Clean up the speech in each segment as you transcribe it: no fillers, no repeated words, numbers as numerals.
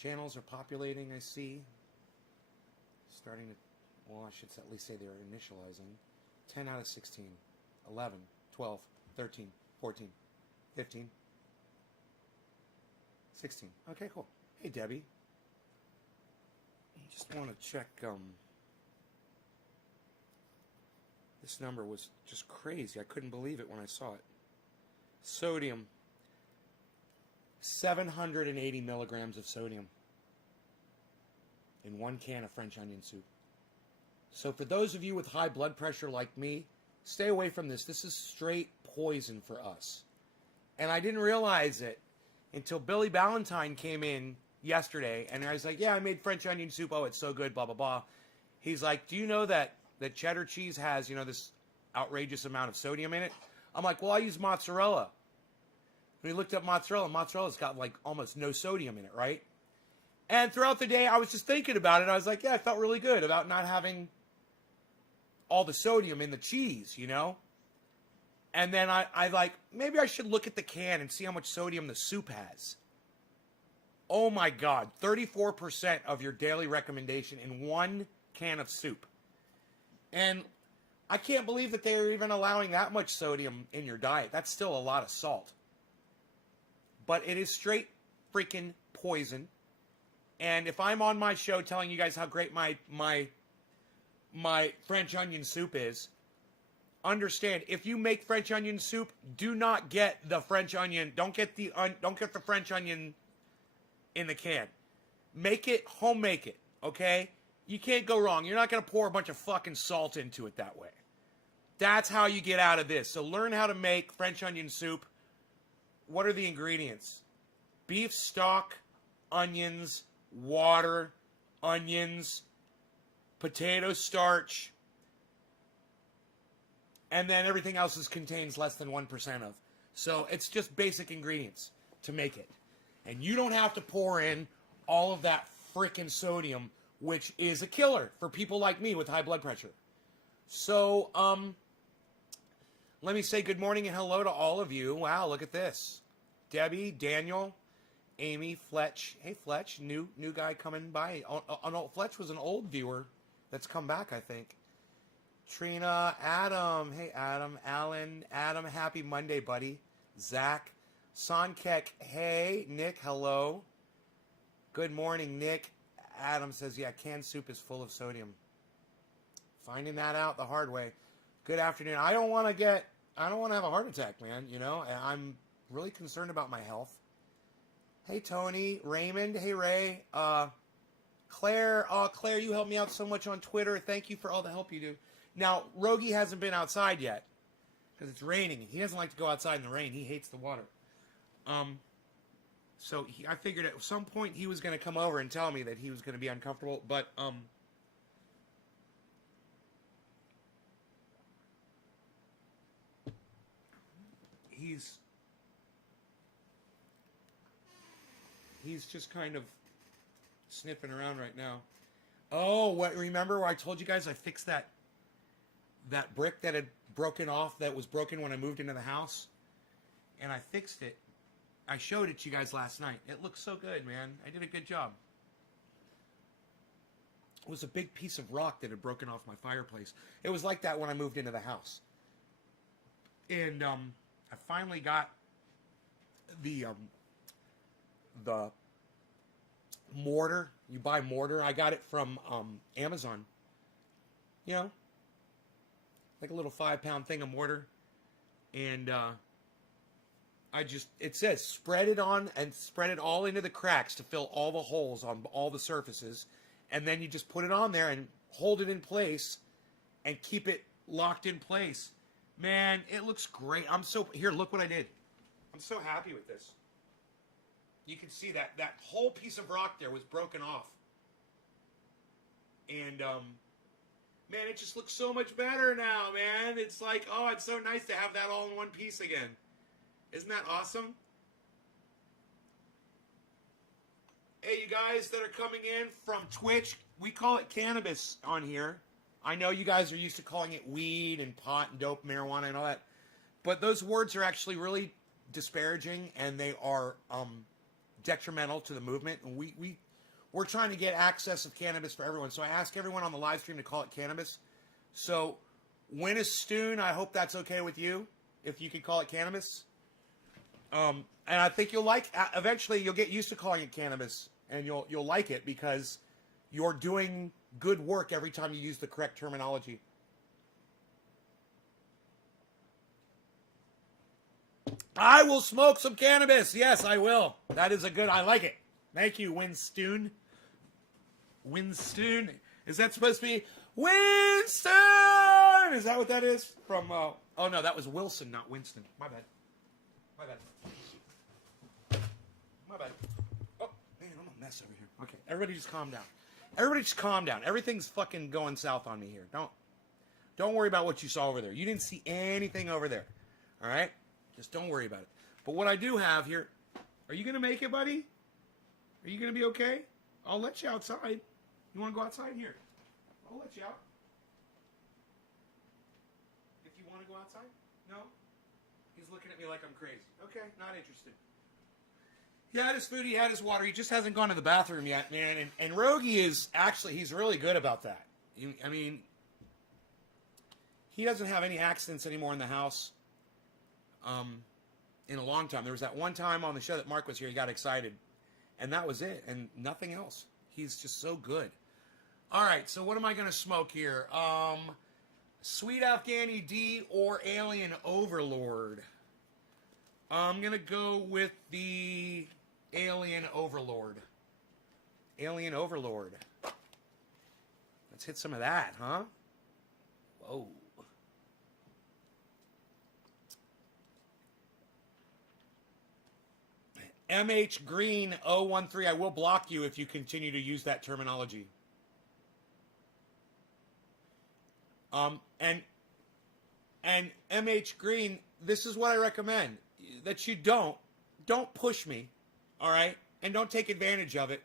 Channels are populating, I see. Starting to, well, I should at least say they're initializing. 10 out of 16, 11, 12, 13, 14, 15, 16. Okay, cool. Hey, Debbie. Just want to check, this number was just crazy. I couldn't believe it when I saw it. Sodium. 780 milligrams of sodium in 1 can of French onion soup. So for those of you with high blood pressure like me, stay away from this. This is straight poison for us. And I didn't realize it until Billy Ballantyne came in yesterday, and I was like, yeah, I made French onion soup. Oh, it's so good, blah, blah, blah. He's like, do you know that cheddar cheese has, this outrageous amount of sodium in it? I'm like, well, I use mozzarella. And we looked up mozzarella. Mozzarella's got like almost no sodium in it, right? And throughout the day, I was just thinking about it. I was like, yeah, I felt really good about not having all the sodium in the cheese, And then I like, maybe I should look at the can and see how much sodium the soup has. Oh my God, 34% of your daily recommendation in 1 can of soup. And I can't believe that they're even allowing that much sodium in your diet. That's still a lot of salt. But it is straight freaking poison. And if I'm on my show telling you guys how great my French onion soup is, understand, if you make French onion soup, do not get the French onion. Don't get the French onion in the can. Make it, home make it, okay? You can't go wrong. You're not going to pour a bunch of fucking salt into it that way. That's how you get out of this. So learn how to make French onion soup. What are the ingredients? Beef stock, onions, water, onions, potato starch, and then everything else contains less than 1% of. So it's just basic ingredients to make it. And you don't have to pour in all of that frickin' sodium, which is a killer for people like me with high blood pressure. So, let me say good morning and hello to all of you. Wow, look at this. Debbie, Daniel, Amy, Fletch. Hey, Fletch, new guy coming by. Fletch was an old viewer that's come back, I think. Trina, Adam. Hey, Adam. Alan, Adam, happy Monday, buddy. Zach, Sonkek. Hey, Nick, hello. Good morning, Nick. Adam says, yeah, canned soup is full of sodium. Finding that out the hard way. Good afternoon. I don't want to have a heart attack, man. I'm really concerned about my health. Hey, Tony. Raymond. Hey, Ray. Claire. Oh, Claire, you helped me out so much on Twitter. Thank you for all the help you do. Now, Rogie hasn't been outside yet because it's raining. He doesn't like to go outside in the rain. He hates the water. So I figured at some point he was going to come over and tell me that he was going to be uncomfortable. But, he's just kind of sniffing around right now. Oh, remember where I told you guys I fixed that brick that had broken off, that was broken when I moved into the house? And I fixed it. I showed it to you guys last night. It looks so good, man. I did a good job. It was a big piece of rock that had broken off my fireplace. It was like that when I moved into the house. And I finally got the mortar. You buy mortar. I got it from Amazon. Like a little 5-pound thing of mortar. And it says spread it on and spread it all into the cracks to fill all the holes on all the surfaces. And then you just put it on there and hold it in place and keep it locked in place. Man, it looks great. Here, look what I did. I'm so happy with this. You can see that whole piece of rock there was broken off. And, man, it just looks so much better now, man. It's like, oh, it's so nice to have that all in one piece again. Isn't that awesome? Hey, you guys that are coming in from Twitch, we call it cannabis on here. I know you guys are used to calling it weed and pot and dope, marijuana and all that. But those words are actually really disparaging, and they are detrimental to the movement. And we're trying to get access of cannabis for everyone. So I ask everyone on the live stream to call it cannabis. So Winnistoon, I hope that's okay with you, if you could call it cannabis. And I think you'll like, eventually you'll get used to calling it cannabis, and you'll like it because you're doing good work every time you use the correct terminology. I will smoke some cannabis. Yes, I will. That is a good, I like it. Thank you, Winstoon. Winstoon. Is that supposed to be Winston? Is that what that is? From, oh no, that was Wilson, not Winston. My bad. My bad. My bad. Oh, man, I'm a mess over here. Okay, everybody just calm down. Everybody just calm down. Everything's fucking going south on me here. Don't worry about what you saw over there. You didn't see anything over there. All right? Just don't worry about it. But what I do have here, are you going to make it, buddy? Are you going to be okay? I'll let you outside. You want to go outside? Here. I'll let you out. If you want to go outside? No? He's looking at me like I'm crazy. Okay, not interested. He had his food, he had his water. He just hasn't gone to the bathroom yet, man. And Rogie is actually, he's really good about that. I mean, he doesn't have any accidents anymore in the house. In a long time. There was that one time on the show that Mark was here, he got excited. And that was it. And nothing else. He's just so good. All right, so what am I going to smoke here? Sweet Afghani D or Alien Overlord? I'm going to go with the Alien Overlord. Alien Overlord. Let's hit some of that, huh? Whoa. MH Green 013, I will block you if you continue to use that terminology. And MH Green, this is what I recommend. That you don't push me, all right? And don't take advantage of it.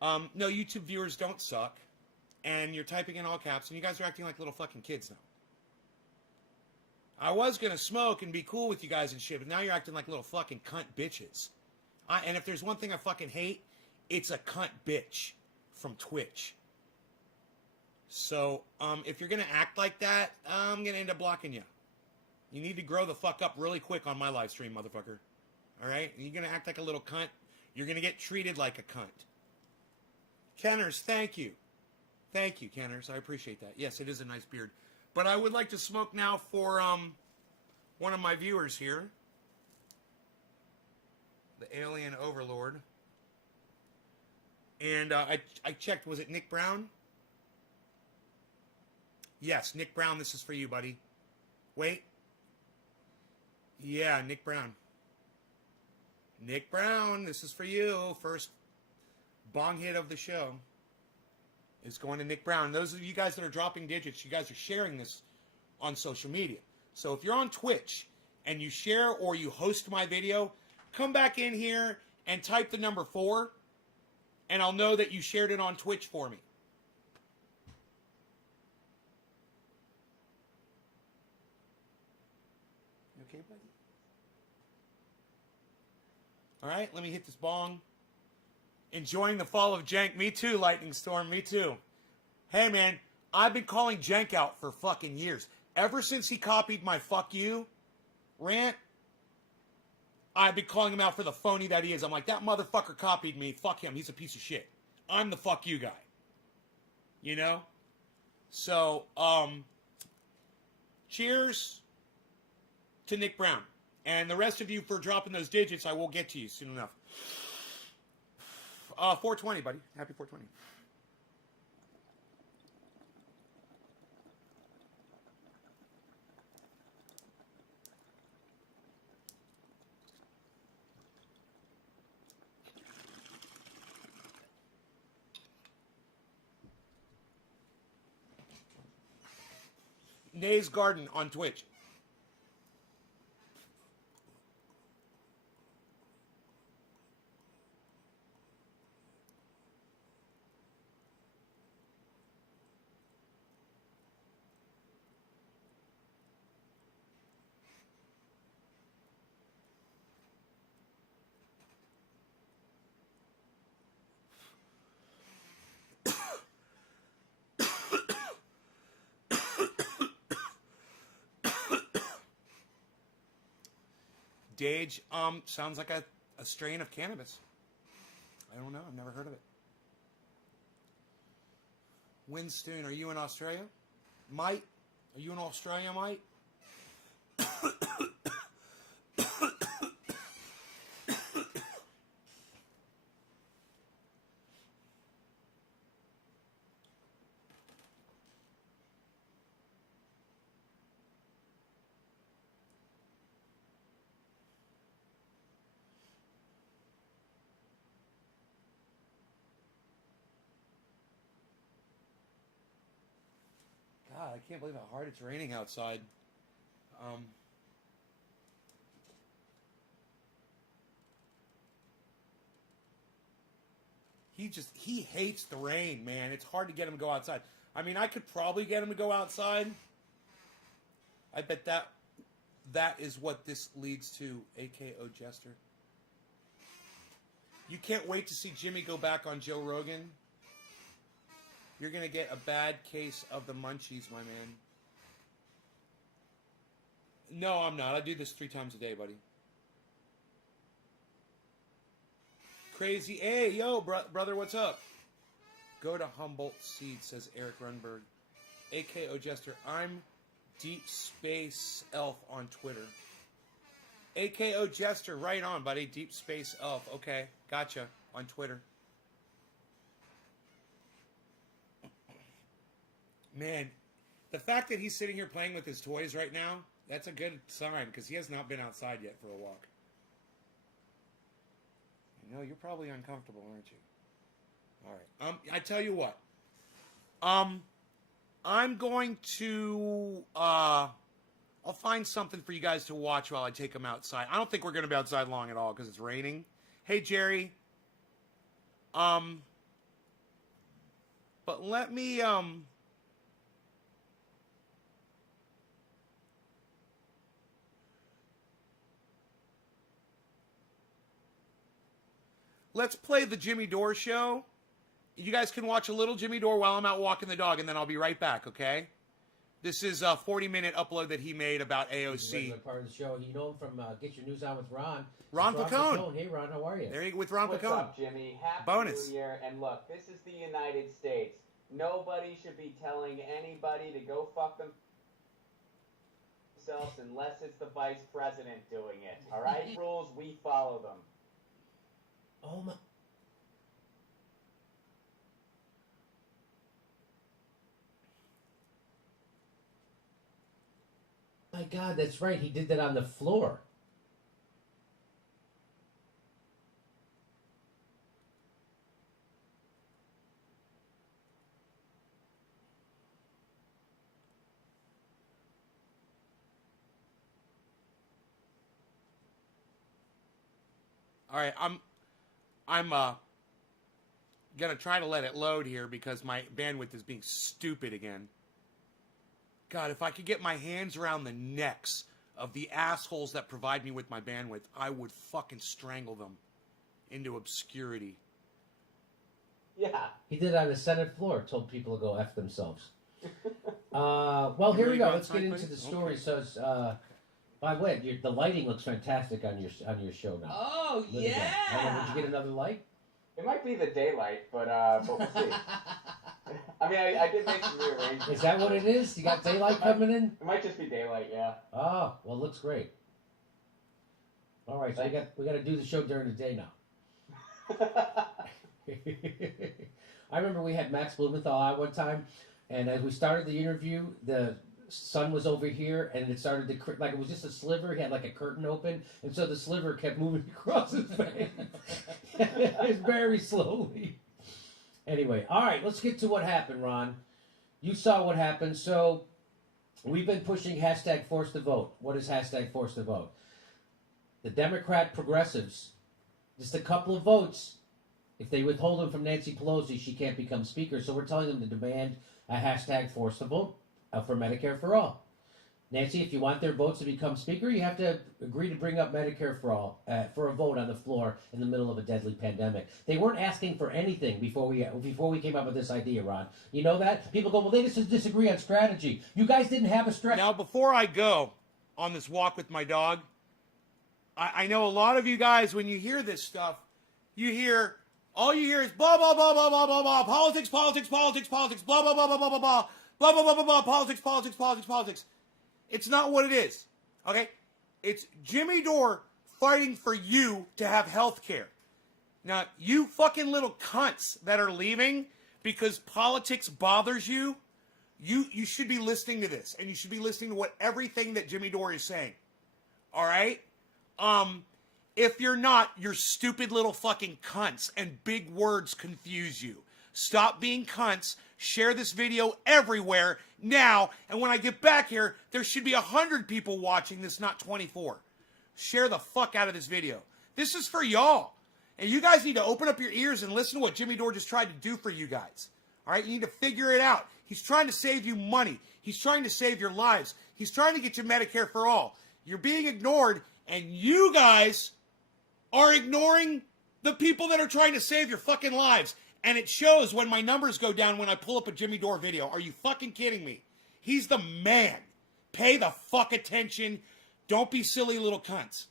No, YouTube viewers don't suck. And you're typing in all caps, and you guys are acting like little fucking kids now. I was going to smoke and be cool with you guys and shit, but now you're acting like little fucking cunt bitches. And if there's one thing I fucking hate, it's a cunt bitch from Twitch. So, if you're going to act like that, I'm going to end up blocking you. You need to grow the fuck up really quick on my live stream, motherfucker. Alright? You're going to act like a little cunt. You're going to get treated like a cunt. Kenners, thank you. Thank you, Kenners. I appreciate that. Yes, it is a nice beard. But I would like to smoke now for one of my viewers here. The Alien Overlord. And I checked, was it Nick Brown? Yes, Nick Brown, this is for you, buddy. Wait. Yeah, Nick Brown. Nick Brown, this is for you. First bong hit of the show is going to Nick Brown. Those of you guys that are dropping digits, you guys are sharing this on social media. So if you're on Twitch and you share or you host my video, come back in here and type the number 4, and I'll know that you shared it on Twitch for me. You okay, buddy? All right, let me hit this bong. Enjoying the fall of Jank. Me too, Lightning Storm. Me too. Hey, man, I've been calling Jank out for fucking years. Ever since he copied my fuck you rant, I've been calling him out for the phony that he is. I'm like, that motherfucker copied me. Fuck him. He's a piece of shit. I'm the fuck you guy. You know? So, cheers to Nick Brown. And the rest of you for dropping those digits, I will get to you soon enough. 420, buddy. Happy 420. Nay's Garden on Twitch. Dage. Sounds like a strain of cannabis. I don't know. I've never heard of it. Winston, are you in Australia? Mike, are you in Australia, Mike? God, I can't believe how hard it's raining outside. He hates the rain, man. It's hard to get him to go outside. I mean, I could probably get him to go outside. I bet that is what this leads to, AKO Jester. You can't wait to see Jimmy go back on Joe Rogan. You're going to get a bad case of the munchies, my man. No, I'm not. I do this 3 times a day, buddy. Crazy. Hey, yo, brother, what's up? Go to Humboldt Seed, says Eric Runberg. AKO Jester. I'm Deep Space Elf on Twitter. AKO Jester, right on, buddy. Deep Space Elf. Okay, gotcha. On Twitter. Man, the fact that he's sitting here playing with his toys right now, that's a good sign, because he has not been outside yet for a walk. You know, you're probably uncomfortable, aren't you? All right. I tell you what. I'm going to, I'll find something for you guys to watch while I take them outside. I don't think we're going to be outside long at all because it's raining. Hey, Jerry. But let me, let's play the Jimmy Dore show. You guys can watch a little Jimmy Dore while I'm out walking the dog, and then I'll be right back, okay? This is a 40-minute upload that he made about AOC. Part of the show. You know him from Get Your News On with Ron. Ron Pacone. Hey, Ron, how are you? There you go, with Ron Pacone. What's up, Jimmy? Happy Bonus. New Year. And look, this is the United States. Nobody should be telling anybody to go fuck themselves unless it's the vice president doing it. All right? Rules, we follow them. Oh, my... My God, that's right. He did that on the floor. All right, I'm gonna try to let it load here because my bandwidth is being stupid again. God, if I could get my hands around the necks of the assholes that provide me with my bandwidth, I would fucking strangle them into obscurity. Yeah. He did it on the Senate floor, told people to go F themselves. Well, here we go. Let's get into the story. Okay. So, by the way, the lighting looks fantastic on your show now. Oh, yeah. Did you get another light? It might be the daylight, but we'll see. I mean, I did make some rearrangements. Is that what it is? You got daylight coming in? It might just be daylight, yeah. Oh, well, it looks great. All right, so we got to do the show during the day now. I remember we had Max Blumenthal on one time, and as we started the interview, the sun was over here, and it started to, like, it was just a sliver. He had, like, a curtain open, and so the sliver kept moving across his face. It's very slowly. Anyway, all right, let's get to what happened, Ron. You saw what happened, so we've been pushing hashtag force to vote. What is hashtag force to vote? The Democrat progressives, just a couple of votes. If they withhold them from Nancy Pelosi, she can't become speaker, so we're telling them to demand a hashtag force to vote for Medicare for all. Nancy, if you want their votes to become speaker, you have to agree to bring up Medicare for all for a vote on the floor in the middle of a deadly pandemic. They weren't asking for anything before we came up with this idea, Ron. You know that? People go, well, they just disagree on strategy. You guys didn't have a strategy. Now, before I go on this walk with my dog, I know a lot of you guys, when you hear this stuff, all you hear is blah, blah, blah, blah, blah, blah, blah, politics, politics, politics, politics, blah, blah, blah, blah, blah, blah, blah, blah, blah, blah, blah, blah, politics, politics, politics, politics. It's not what it is, okay? It's Jimmy Dore fighting for you to have health care. Now, you fucking little cunts that are leaving because politics bothers you, you should be listening to this, and you should be listening to everything that Jimmy Dore is saying. All right? If you're not, you're stupid little fucking cunts, and big words confuse you. Stop being cunts. Share this video everywhere now, and when I get back here, there should be 100 people watching this, not 24. Share the fuck out of this video. This is for y'all. And you guys need to open up your ears and listen to what Jimmy Dore just tried to do for you guys. All right? You need to figure it out. He's trying to save you money. He's trying to save your lives. He's trying to get you Medicare for all. You're being ignored, and you guys are ignoring the people that are trying to save your fucking lives. And it shows when my numbers go down when I pull up a Jimmy Dore video. Are you fucking kidding me? He's the man. Pay the fuck attention. Don't be silly little cunts.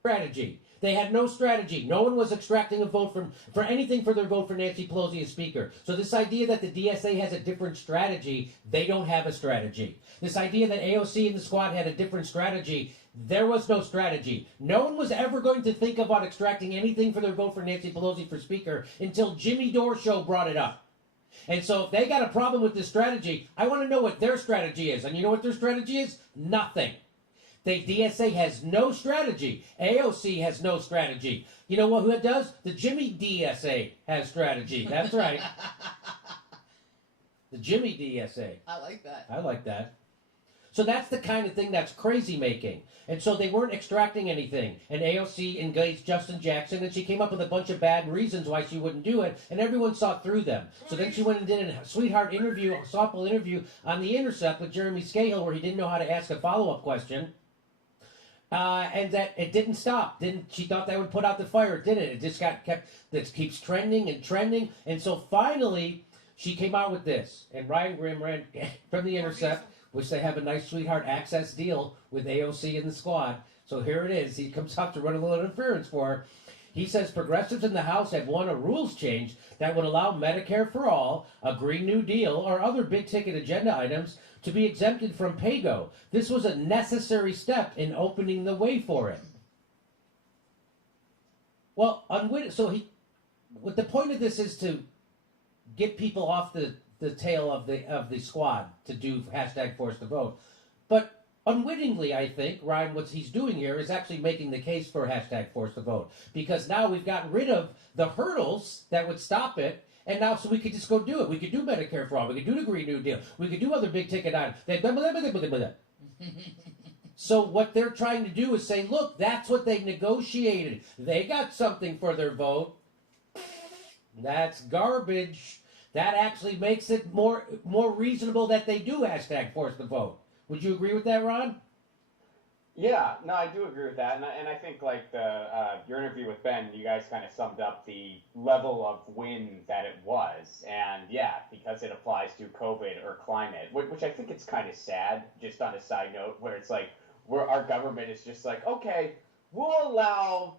Strategy. They had no strategy. No one was extracting a vote for anything for their vote for Nancy Pelosi as Speaker. So this idea that the DSA has a different strategy, they don't have a strategy. This idea that AOC and the squad had a different strategy, there was no strategy. No one was ever going to think about extracting anything for their vote for Nancy Pelosi for Speaker until Jimmy Dore Show brought it up. And so if they got a problem with this strategy, I want to know what their strategy is. And you know what their strategy is? Nothing. The DSA has no strategy. AOC has no strategy. You know what? Who it does? The Jimmy DSA has strategy. That's right. The Jimmy DSA. I like that. I like that. So that's the kind of thing that's crazy making. And so they weren't extracting anything. And AOC engaged Justin Jackson, and she came up with a bunch of bad reasons why she wouldn't do it, and everyone saw through them. So then she went and did a sweetheart interview, a softball interview on The Intercept with Jeremy Scahill, where he didn't know how to ask a follow-up question. And that it didn't stop. She thought that would put out the fire. It didn't. It just that keeps trending and trending. And so finally, she came out with this. And Ryan Grimm ran from The Intercept, which they have a nice sweetheart access deal with AOC and the squad. So here it is. He comes out to run a little interference for her. He says progressives in the House have won a rules change that would allow Medicare for all, a Green New Deal, or other big-ticket agenda items to be exempted from PAYGO. This was a necessary step in opening the way for it. Well, what the point of this is to get people off the tail of the squad to do hashtag force the vote. But unwittingly, I think, Ryan, what he's doing here is actually making the case for hashtag force the vote. Because now we've gotten rid of the hurdles that would stop it. And now, so we could just go do it. We could do Medicare for all. We could do the Green New Deal. We could do other big ticket items. So what they're trying to do is say, look, that's what they negotiated. They got something for their vote. That's garbage. That actually makes it more reasonable that they do hashtag force the vote. Would you agree with that, Ron? Yeah, no, I do agree with that, and I think like your interview with Ben, you guys kind of summed up the level of win that it was, and yeah, because it applies to COVID or climate, which I think it's kind of sad. Just on a side note, where it's like our government is just like, okay, we'll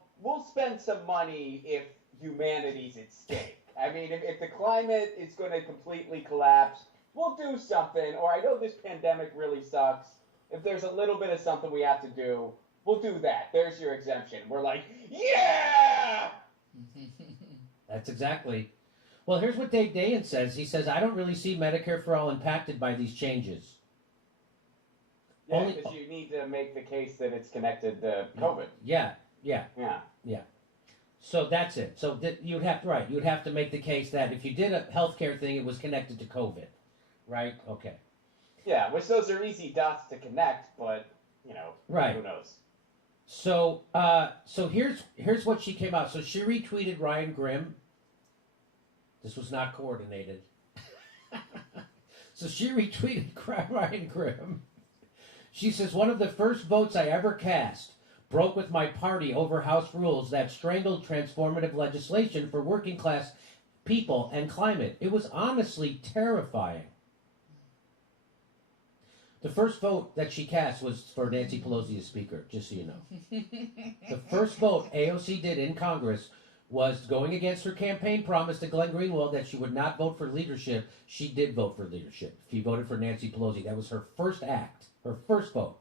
spend some money if humanity's at stake. I mean, if the climate is going to completely collapse, we'll do something. Or I know this pandemic really sucks. If there's a little bit of something we have to do, we'll do that. There's your exemption. We're like, yeah! That's exactly. Well, here's what Dave Dayen says. He says, I don't really see Medicare for all impacted by these changes. Yeah, because you need to make the case that it's connected to COVID. Yeah. So that's it. So you'd have to make the case that if you did a healthcare thing, it was connected to COVID, right? Okay. Yeah, which those are easy dots to connect, but right. Who knows? So here's what she came out. So she retweeted Ryan Grimm. This was not coordinated. So she retweeted Ryan Grimm. She says, one of the first votes I ever cast broke with my party over House rules that strangled transformative legislation for working class people and climate. It was honestly terrifying. The first vote that she cast was for Nancy Pelosi as Speaker, just so you know. The first vote AOC did in Congress was going against her campaign promise to Glenn Greenwald that she would not vote for leadership. She did vote for leadership. She voted for Nancy Pelosi. That was her first act, her first vote.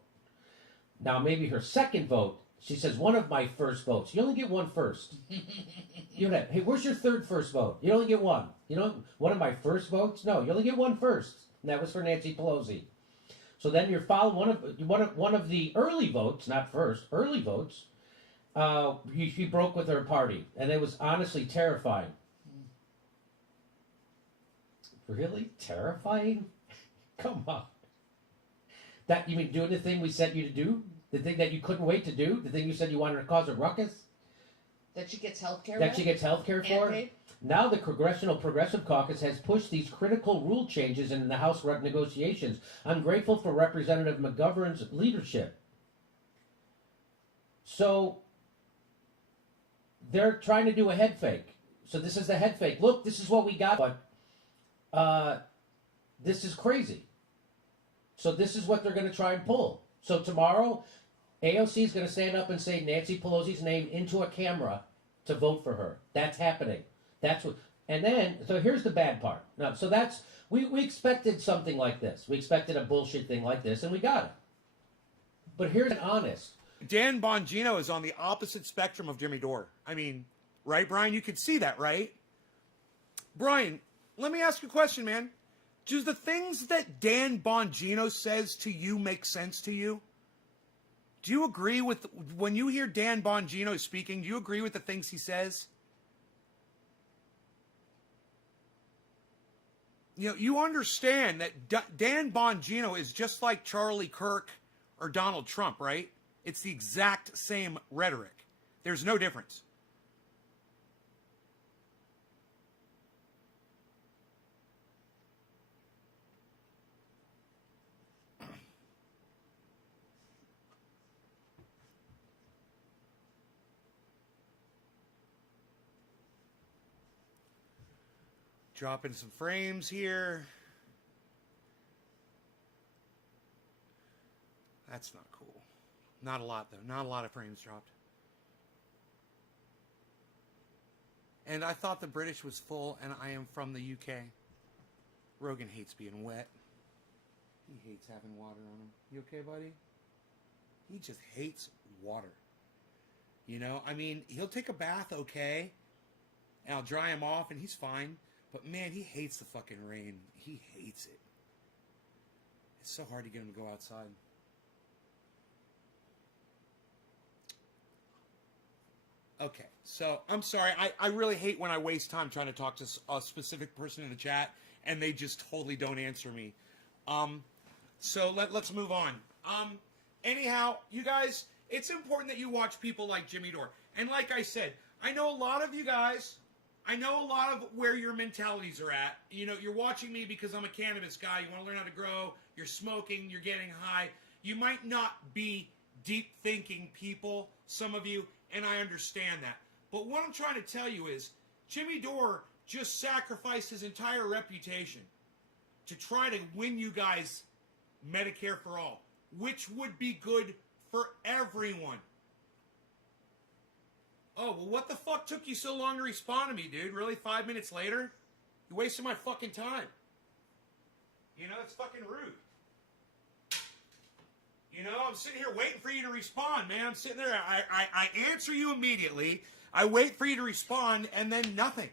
Now, maybe her second vote, she says, one of my first votes. You only get one first. You know, hey, where's your third first vote? You only get one. You know, one of my first votes? No, you only get one first. And that was for Nancy Pelosi. So then you're following one of the early votes, not first, early votes. She broke with her party, and it was honestly terrifying. Really terrifying? Come on. That you mean doing the thing we sent you to do, the thing that you couldn't wait to do, the thing you said you wanted to cause a ruckus. That she gets health care. That she gets health care for. Paid? Now the Congressional Progressive Caucus has pushed these critical rule changes in the House negotiations. I'm grateful for Representative McGovern's leadership. So they're trying to do a head fake. So this is the head fake. Look, this is what we got. But this is crazy. So this is what they're going to try and pull. So tomorrow, AOC is going to stand up and say Nancy Pelosi's name into a camera to vote for her. That's happening. That's what, and then, so here's the bad part. Now, so that's, we expected something like this. We expected a bullshit thing like this, and we got it. But here's an honest. Dan Bongino is on the opposite spectrum of Jimmy Dore. I mean, right, Brian? You could see that, right? Brian, let me ask you a question, man. Does the things that Dan Bongino says to you make sense to you? Do you agree with, when you hear Dan Bongino speaking, do you agree with the things he says? You know, you understand that Dan Bongino is just like Charlie Kirk or Donald Trump, right? It's the exact same rhetoric. There's no difference. Dropping some frames here. That's not cool. Not a lot, though. Not a lot of frames dropped. And I thought the British was full, and I am from the UK. Rogan hates being wet. He hates having water on him. You okay, buddy? He just hates water. You know, I mean, he'll take a bath, okay, and I'll dry him off, and he's fine. But, man, he hates the fucking rain. He hates it. It's so hard to get him to go outside. Okay, so I'm sorry. I really hate when I waste time trying to talk to a specific person in the chat, and they just totally don't answer me. So let's move on. Anyhow, you guys, it's important that you watch people like Jimmy Dore. And like I said, I know a lot of you guys... I know a lot of where your mentalities are at. You know, you're watching me because I'm a cannabis guy. You want to learn how to grow. You're smoking. You're getting high. You might not be deep thinking people, some of you, and I understand that. But what I'm trying to tell you is Jimmy Dore just sacrificed his entire reputation to try to win you guys Medicare for all, which would be good for everyone. Oh, well, what the fuck took you so long to respond to me, dude? Really, 5 minutes later? You wasted my fucking time. You know, it's fucking rude. You know, I'm sitting here waiting for you to respond, man. I'm sitting there. I answer you immediately. I wait for you to respond, and then nothing.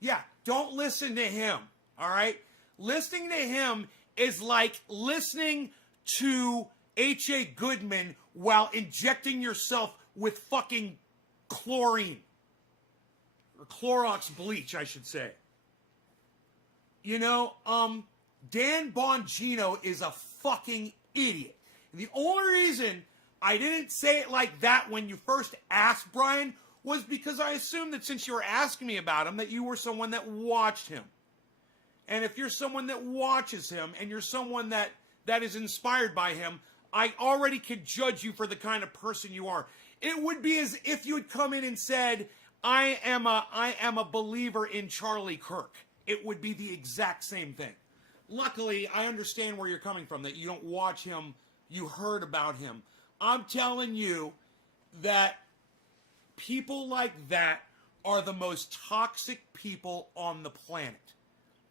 Yeah, don't listen to him, all right? Listening to him is like listening to H.A. Goodman while injecting yourself with fucking chlorine. Or Clorox bleach, I should say. You know, Dan Bongino is a fucking idiot. And the only reason I didn't say it like that when you first asked Brian was because I assumed that since you were asking me about him, that you were someone that watched him. And if you're someone that watches him, and you're someone that is inspired by him, I already could judge you for the kind of person you are. It would be as if you had come in and said, I am a believer in Charlie Kirk. It would be the exact same thing. luckily, I understand where you're coming from, that you don't watch him, you heard about him. I'm telling you that people like that are the most toxic people on the planet.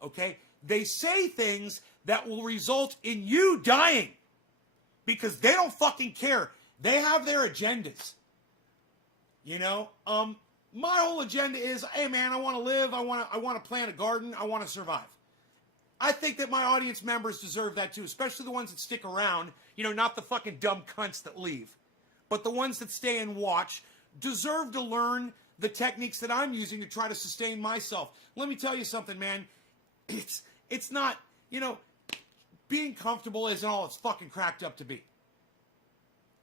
Okay? They say things that will result in you dying because they don't fucking care. They have their agendas. You know? My whole agenda is, hey man, I want to live, I want to plant a garden, I want to survive. I think that my audience members deserve that too, especially the ones that stick around, you know, not the fucking dumb cunts that leave. But the ones that stay and watch deserve to learn the techniques that I'm using to try to sustain myself. Let me tell you something, man. It's not, you know, being comfortable isn't all it's fucking cracked up to be.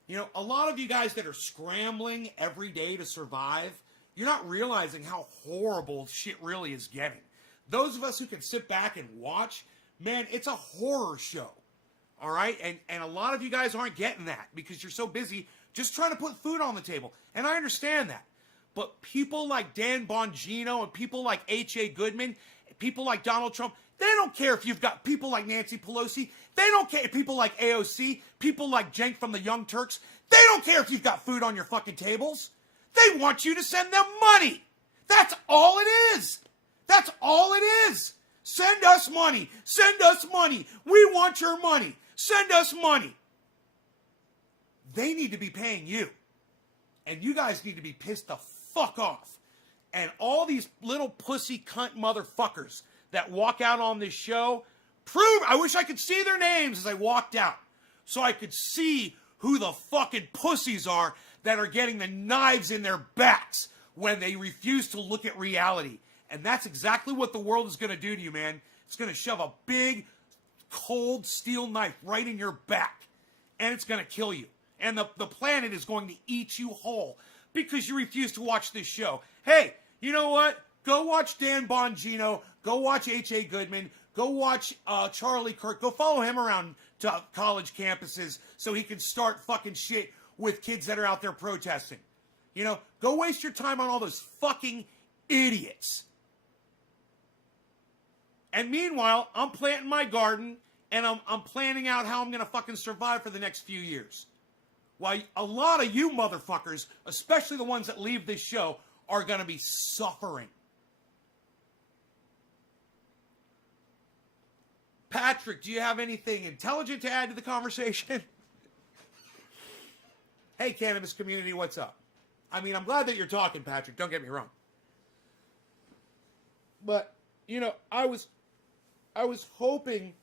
You know, a lot of you guys that are scrambling every day to survive, you're not realizing how horrible shit really is getting. Those of us who can sit back and watch, man, it's a horror show. All right? And a lot of you guys aren't getting that because you're so busy just trying to put food on the table. And I understand that. But people like Dan Bongino and people like H.A. Goodman, people like Donald Trump, they don't care if you've got people like Nancy Pelosi. They don't care. People like AOC, people like Cenk from the Young Turks. They don't care if you've got food on your fucking tables. They want you to send them money. That's all it is. That's all it is. Send us money. Send us money. We want your money. Send us money. They need to be paying you. And you guys need to be pissed the fuck off. And all these little pussy cunt motherfuckers that walk out on this show, I wish I could see their names as I walked out. So I could see who the fucking pussies are that are getting the knives in their backs when they refuse to look at reality. And that's exactly what the world is going to do to you, man. It's going to shove a big, cold steel knife right in your back. And it's going to kill you. And the planet is going to eat you whole because you refuse to watch this show. Hey, you know what? Go watch Dan Bongino. Go watch H.A. Goodman. Go watch Charlie Kirk. Go follow him around to college campuses so he can start fucking shit with kids that are out there protesting. You know, go waste your time on all those fucking idiots. And meanwhile, I'm planting my garden and I'm planning out how I'm going to fucking survive for the next few years. While a lot of you motherfuckers, especially the ones that leave this show, are going to be suffering. Patrick, do you have anything intelligent to add to the conversation? Hey, cannabis community, what's up? I mean, I'm glad that you're talking, Patrick. Don't get me wrong. But, you know, I was hoping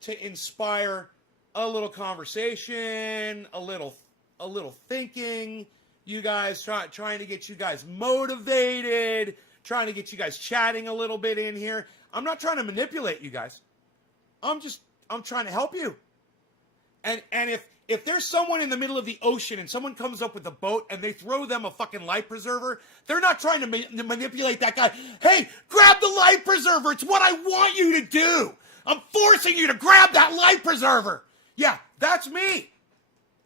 to inspire a little conversation, a little thinking. You guys trying to get you guys motivated, trying to get you guys chatting a little bit in here. I'm not trying to manipulate you guys. I'm trying to help you. And if there's someone in the middle of the ocean and someone comes up with a boat and they throw them a fucking life preserver, they're not trying to manipulate that guy. Hey, grab the life preserver. It's what I want you to do. I'm forcing you to grab that life preserver. Yeah, that's me.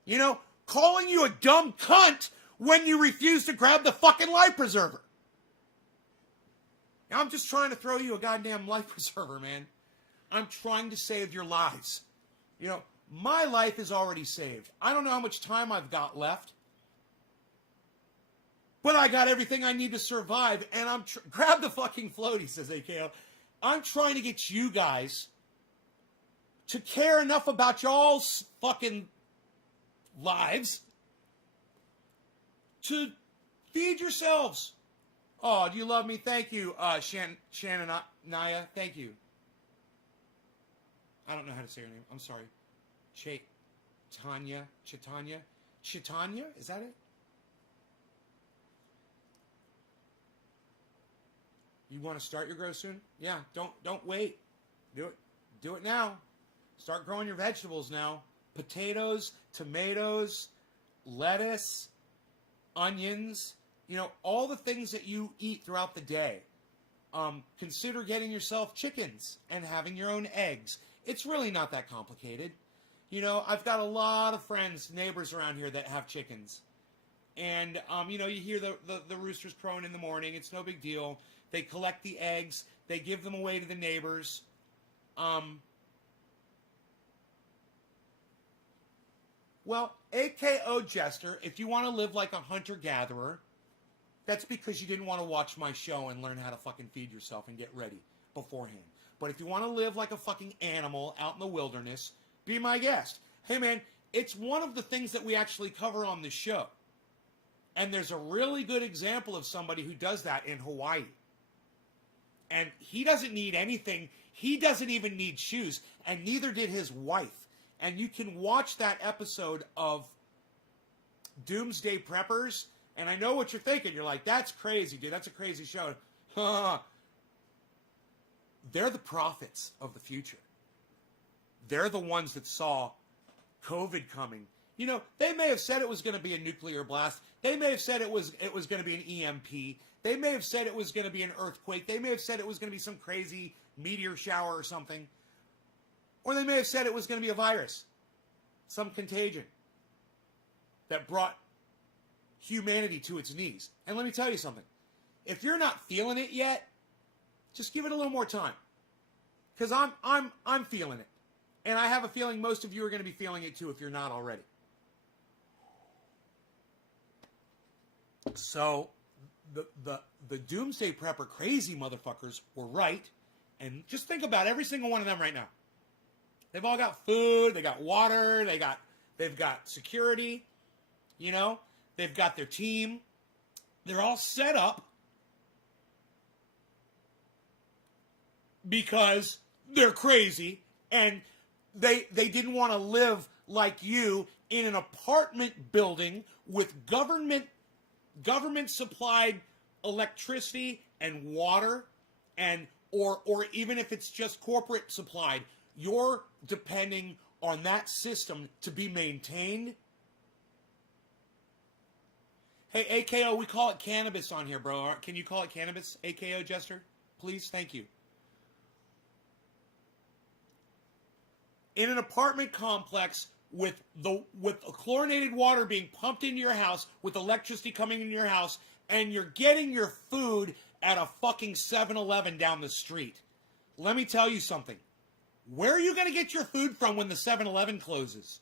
You know, calling you a dumb cunt when you refuse to grab the fucking life preserver. Now, I'm just trying to throw you a goddamn life preserver, man. I'm trying to save your lives. You know, my life is already saved. I don't know how much time I've got left. But I got everything I need to survive. And grab the fucking floaty, says AKO. I'm trying to get you guys to care enough about y'all's fucking lives to feed yourselves. Oh, do you love me? Thank you, Shannon Naya. Thank you. I don't know how to say her name. I'm sorry. Chitanya? Is that it? You want to start your grow soon? Yeah, don't wait. Do it now. Start growing your vegetables now. Potatoes, tomatoes, lettuce, onions, you know, all the things that you eat throughout the day. Consider getting yourself chickens and having your own eggs. It's really not that complicated. You know, I've got a lot of friends, neighbors around here that have chickens. And, you know, you hear the roosters crowing in the morning. It's no big deal. They collect the eggs. They give them away to the neighbors. Well, AKO Jester, if you want to live like a hunter-gatherer, that's because you didn't want to watch my show and learn how to fucking feed yourself and get ready beforehand. But if you want to live like a fucking animal out in the wilderness, be my guest. Hey, man, it's one of the things that we actually cover on the show. And there's a really good example of somebody who does that in Hawaii. And he doesn't need anything. He doesn't even need shoes. And neither did his wife. And you can watch that episode of Doomsday Preppers. And I know what you're thinking. You're like, that's crazy, dude. That's a crazy show. They're the prophets of the future. They're the ones that saw COVID coming. You know, they may have said it was going to be a nuclear blast. They may have said it was going to be an EMP. They may have said it was going to be an earthquake. They may have said it was going to be some crazy meteor shower or something. Or they may have said it was going to be a virus, some contagion that brought humanity to its knees. And let me tell you something. If you're not feeling it yet, just give it a little more time. Because I'm feeling it. And I have a feeling most of you are going to be feeling it too if you're not already. So the Doomsday Prepper crazy motherfuckers were right. And just think about every single one of them right now. They've all got food, they got water, they've got security, you know, they've got their team. They're all set up because they're crazy and they didn't want to live like you in an apartment building with government supplied electricity and water, and or even if it's just corporate supplied, you're depending on that system to be maintained. Hey, AKO, we call it cannabis on here, bro. Can you call it cannabis, AKO Jester? Please, thank you. In an apartment complex with chlorinated water being pumped into your house, with electricity coming into your house, and you're getting your food at a fucking 7-Eleven down the street. Let me tell you something. Where are you going to get your food from when the 7-Eleven closes?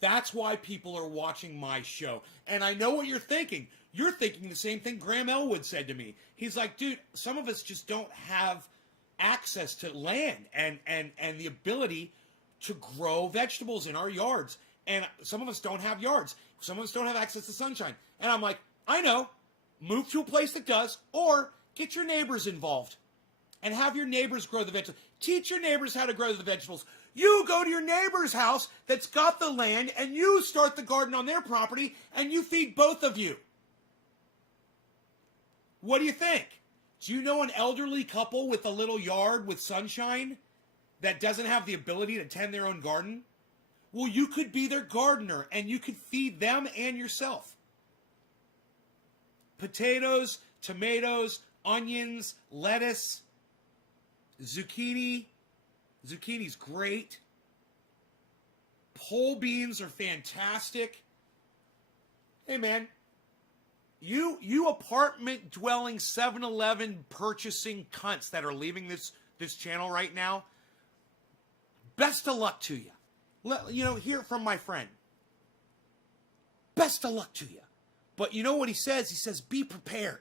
That's why people are watching my show. And I know what you're thinking. You're thinking the same thing Graham Elwood said to me. He's like, dude, some of us just don't have access to land and the ability to grow vegetables in our yards. And some of us don't have yards. Some of us don't have access to sunshine. And I'm like, I know. Move to a place that does, or get your neighbors involved and have your neighbors grow the vegetables. Teach your neighbors how to grow the vegetables. You go to your neighbor's house that's got the land and you start the garden on their property and you feed both of you. What do you think? Do you know an elderly couple with a little yard with sunshine that doesn't have the ability to tend their own garden? Well, you could be their gardener and you could feed them and yourself. Potatoes, tomatoes, onions, lettuce, zucchini. Zucchini's great. Pole beans are fantastic. Hey, man. You apartment dwelling 7-Eleven purchasing cunts that are leaving this channel right now, best of luck to you. Hear from my friend. Best of luck to you. But you know what he says? He says, be prepared.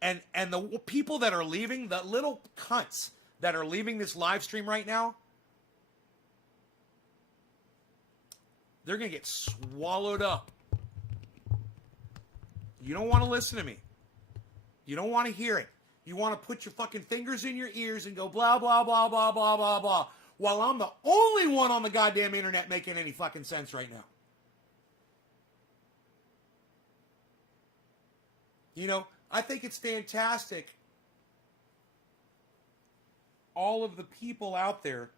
And the people that are leaving, the little cunts that are leaving this live stream right now, they're going to get swallowed up. You don't want to listen to me. You don't want to hear it. You want to put your fucking fingers in your ears and go blah, blah, blah, blah, blah, blah, blah, while I'm the only one on the goddamn internet making any fucking sense right now. You know, I think it's fantastic, all of the people out there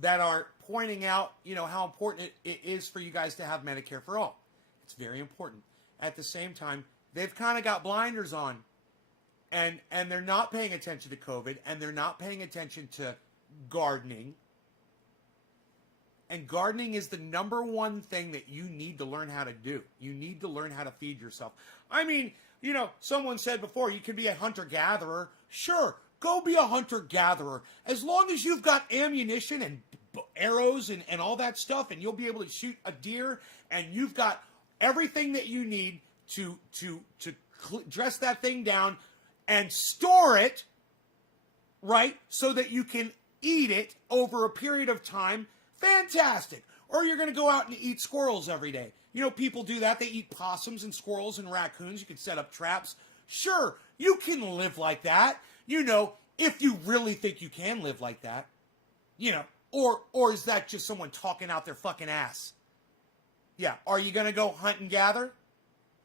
that are pointing out, how important it is for you guys to have Medicare for all. It's very important. At the same time, they've kind of got blinders on, and they're not paying attention to COVID, and they're not paying attention to gardening, And gardening is the number one thing that you need to learn how to do. You need to learn how to feed yourself. I mean, you know, someone said before, you can be a hunter-gatherer. Sure, go be a hunter-gatherer. As long as you've got ammunition and arrows and all that stuff, and you'll be able to shoot a deer, and you've got everything that you need to dress that thing down and store it, right, so that you can eat it over a period of time, fantastic. Or you're going to go out and eat squirrels every day. You know, people do that. They eat possums and squirrels and raccoons. You can set up traps. Sure, you can live like that, you know, if you really think you can live like that. You know, or is that just someone talking out their fucking ass? Yeah, are you going to go hunt and gather?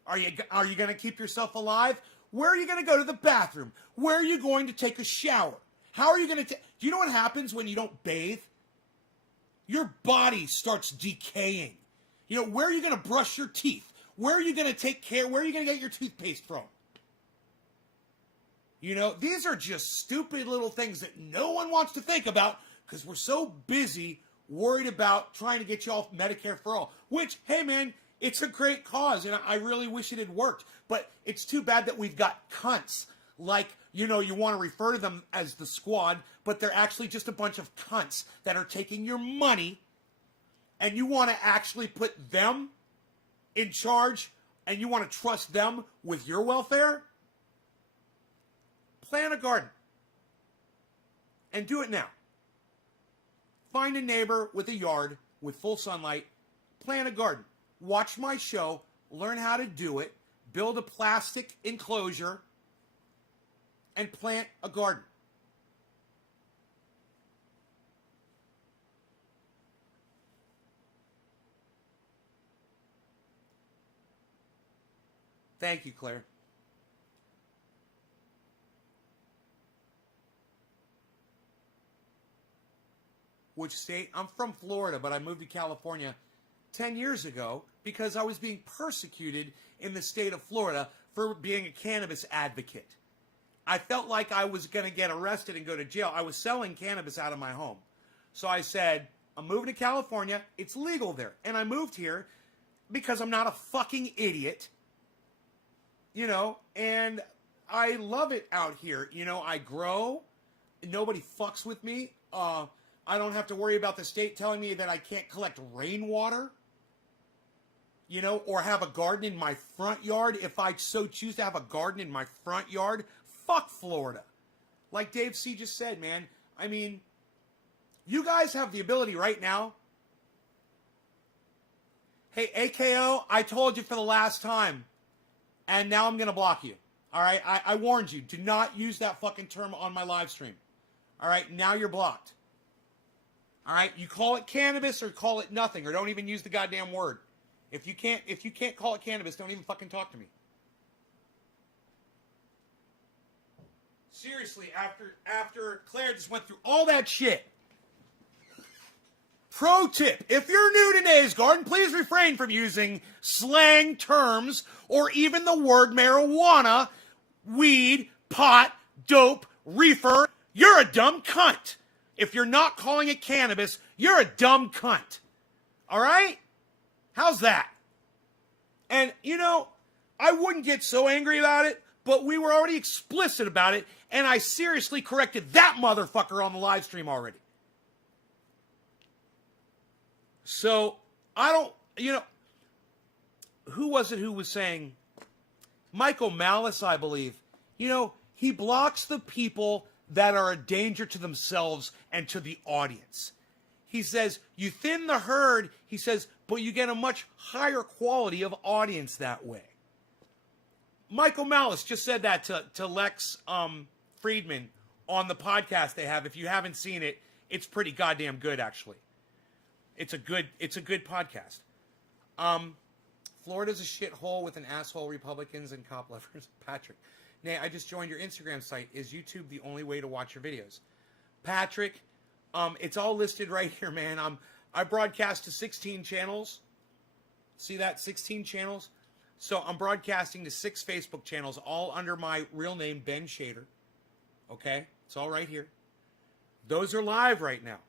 Are you going to keep yourself alive? Where are you going to go to the bathroom? Where are you going to take a shower? How are you going to do you know what happens when you don't bathe? Your body starts decaying. You know, where are you going to brush your teeth? Where are you going to take care? Where are you going to get your toothpaste from? You know, these are just stupid little things that no one wants to think about because we're so busy worried about trying to get you off Medicare for all. Which, hey man, it's a great cause, and I really wish it had worked. But it's too bad that we've got cunts. Like, you know, you want to refer to them as the squad, but they're actually just a bunch of cunts that are taking your money, and you want to actually put them in charge, and you want to trust them with your welfare? Plant a garden. And do it now. Find a neighbor with a yard with full sunlight. Plant a garden. Watch my show. Learn how to do it. Build a plastic enclosure. And plant a garden. Thank you, Claire. Which state? I'm from Florida, but I moved to California 10 years ago because I was being persecuted in the state of Florida for being a cannabis advocate. I felt like I was going to get arrested and go to jail. I was selling cannabis out of my home. So I said, I'm moving to California. It's legal there. And I moved here because I'm not a fucking idiot. You know, and I love it out here. You know, I grow. Nobody fucks with me. I don't have to worry about the state telling me that I can't collect rainwater, you know, or have a garden in my front yard. If I so choose to have a garden in my front yard, fuck Florida. Like Dave C. just said, man, I mean, you guys have the ability right now. Hey, AKO, I told you for the last time, and now I'm going to block you. All right, I warned you. Do not use that fucking term on my live stream. All right, now you're blocked. All right, you call it cannabis or call it nothing, or don't even use the goddamn word. If you can't call it cannabis, don't even fucking talk to me. Seriously, after Claire just went through all that shit. Pro tip, if you're new to Nays Garden, please refrain from using slang terms or even the word marijuana, weed, pot, dope, reefer. You're a dumb cunt. If you're not calling it cannabis, you're a dumb cunt. All right? How's that? And, you know, I wouldn't get so angry about it, but we were already explicit about it, and I seriously corrected that motherfucker on the live stream already. So, I don't, you know, who was it who was saying? Michael Malice, I believe. You know, he blocks the people that are a danger to themselves and to the audience. He says, you thin the herd, he says, but you get a much higher quality of audience that way. Michael Malice just said that to Lex Friedman on the podcast they have. If you haven't seen it, it's pretty goddamn good, actually. It's a good podcast. Florida's a shithole with an asshole Republicans and cop lovers. Patrick. Nay, I just joined your Instagram site. Is YouTube the only way to watch your videos? Patrick, it's all listed right here, man. I broadcast to 16 channels. See that? 16 channels. So I'm broadcasting to 6 Facebook channels, all under my real name, Ben Shader. Okay? It's all right here. Those are live right now.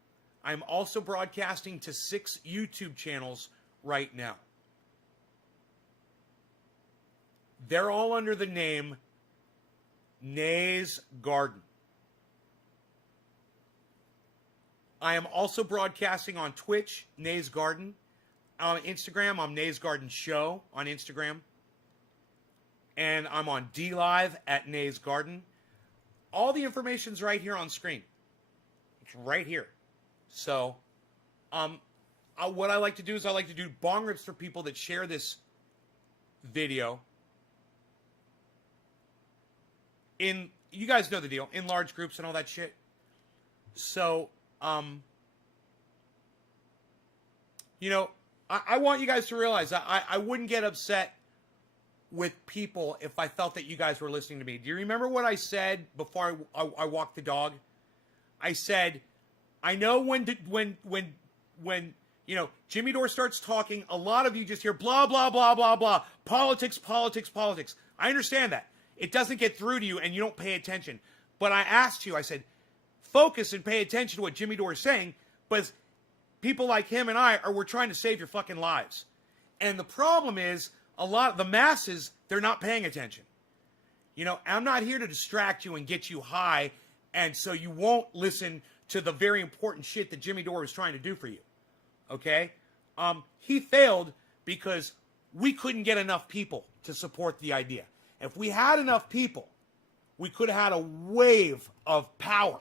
I'm also broadcasting to 6 YouTube channels right now. They're all under the name Nay's Garden. I am also broadcasting on Twitch, Nay's Garden. On Instagram, I'm Nay's Garden Show on Instagram. And I'm on DLive at Nay's Garden. All the information's right here on screen. It's right here. So, what I like to do is I like to do bong rips for people that share this video in, you guys know the deal, in large groups and all that shit. So, you know, I want you guys to realize I wouldn't get upset with people if I felt that you guys were listening to me. Do you remember what I said before I walked the dog? I said, I know when you know, Jimmy Dore starts talking, a lot of you just hear blah, blah, blah, blah, blah. Politics, politics, politics. I understand that. It doesn't get through to you and you don't pay attention. But I asked you, I said, focus and pay attention to what Jimmy Dore is saying, but people like him and we're trying to save your fucking lives. And the problem is, a lot of the masses, they're not paying attention. You know, I'm not here to distract you and get you high, and so you won't listen to the very important shit that Jimmy Dore is trying to do for you. Okay? He failed because we couldn't get enough people to support the idea. If we had enough people, we could have had a wave of power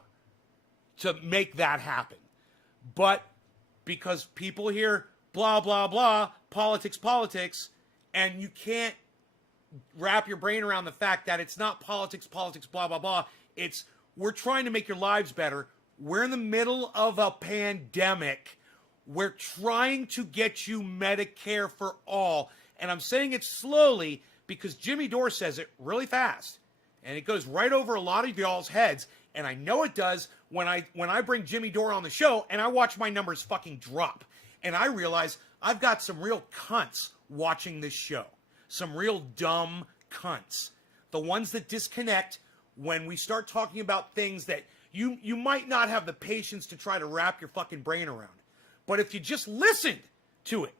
to make that happen. But because people hear blah, blah, blah, politics, politics, and you can't wrap your brain around the fact that it's not politics, politics, blah, blah, blah. It's, we're trying to make your lives better. We're in the middle of a pandemic. We're trying to get you Medicare for all. And I'm saying it slowly because Jimmy Dore says it really fast. And it goes right over a lot of y'all's heads. And I know it does when I bring Jimmy Dore on the show and I watch my numbers fucking drop. And I realize I've got some real cunts watching this show. Some real dumb cunts. The ones that disconnect when we start talking about things that you might not have the patience to try to wrap your fucking brain around. But if you just listened to it,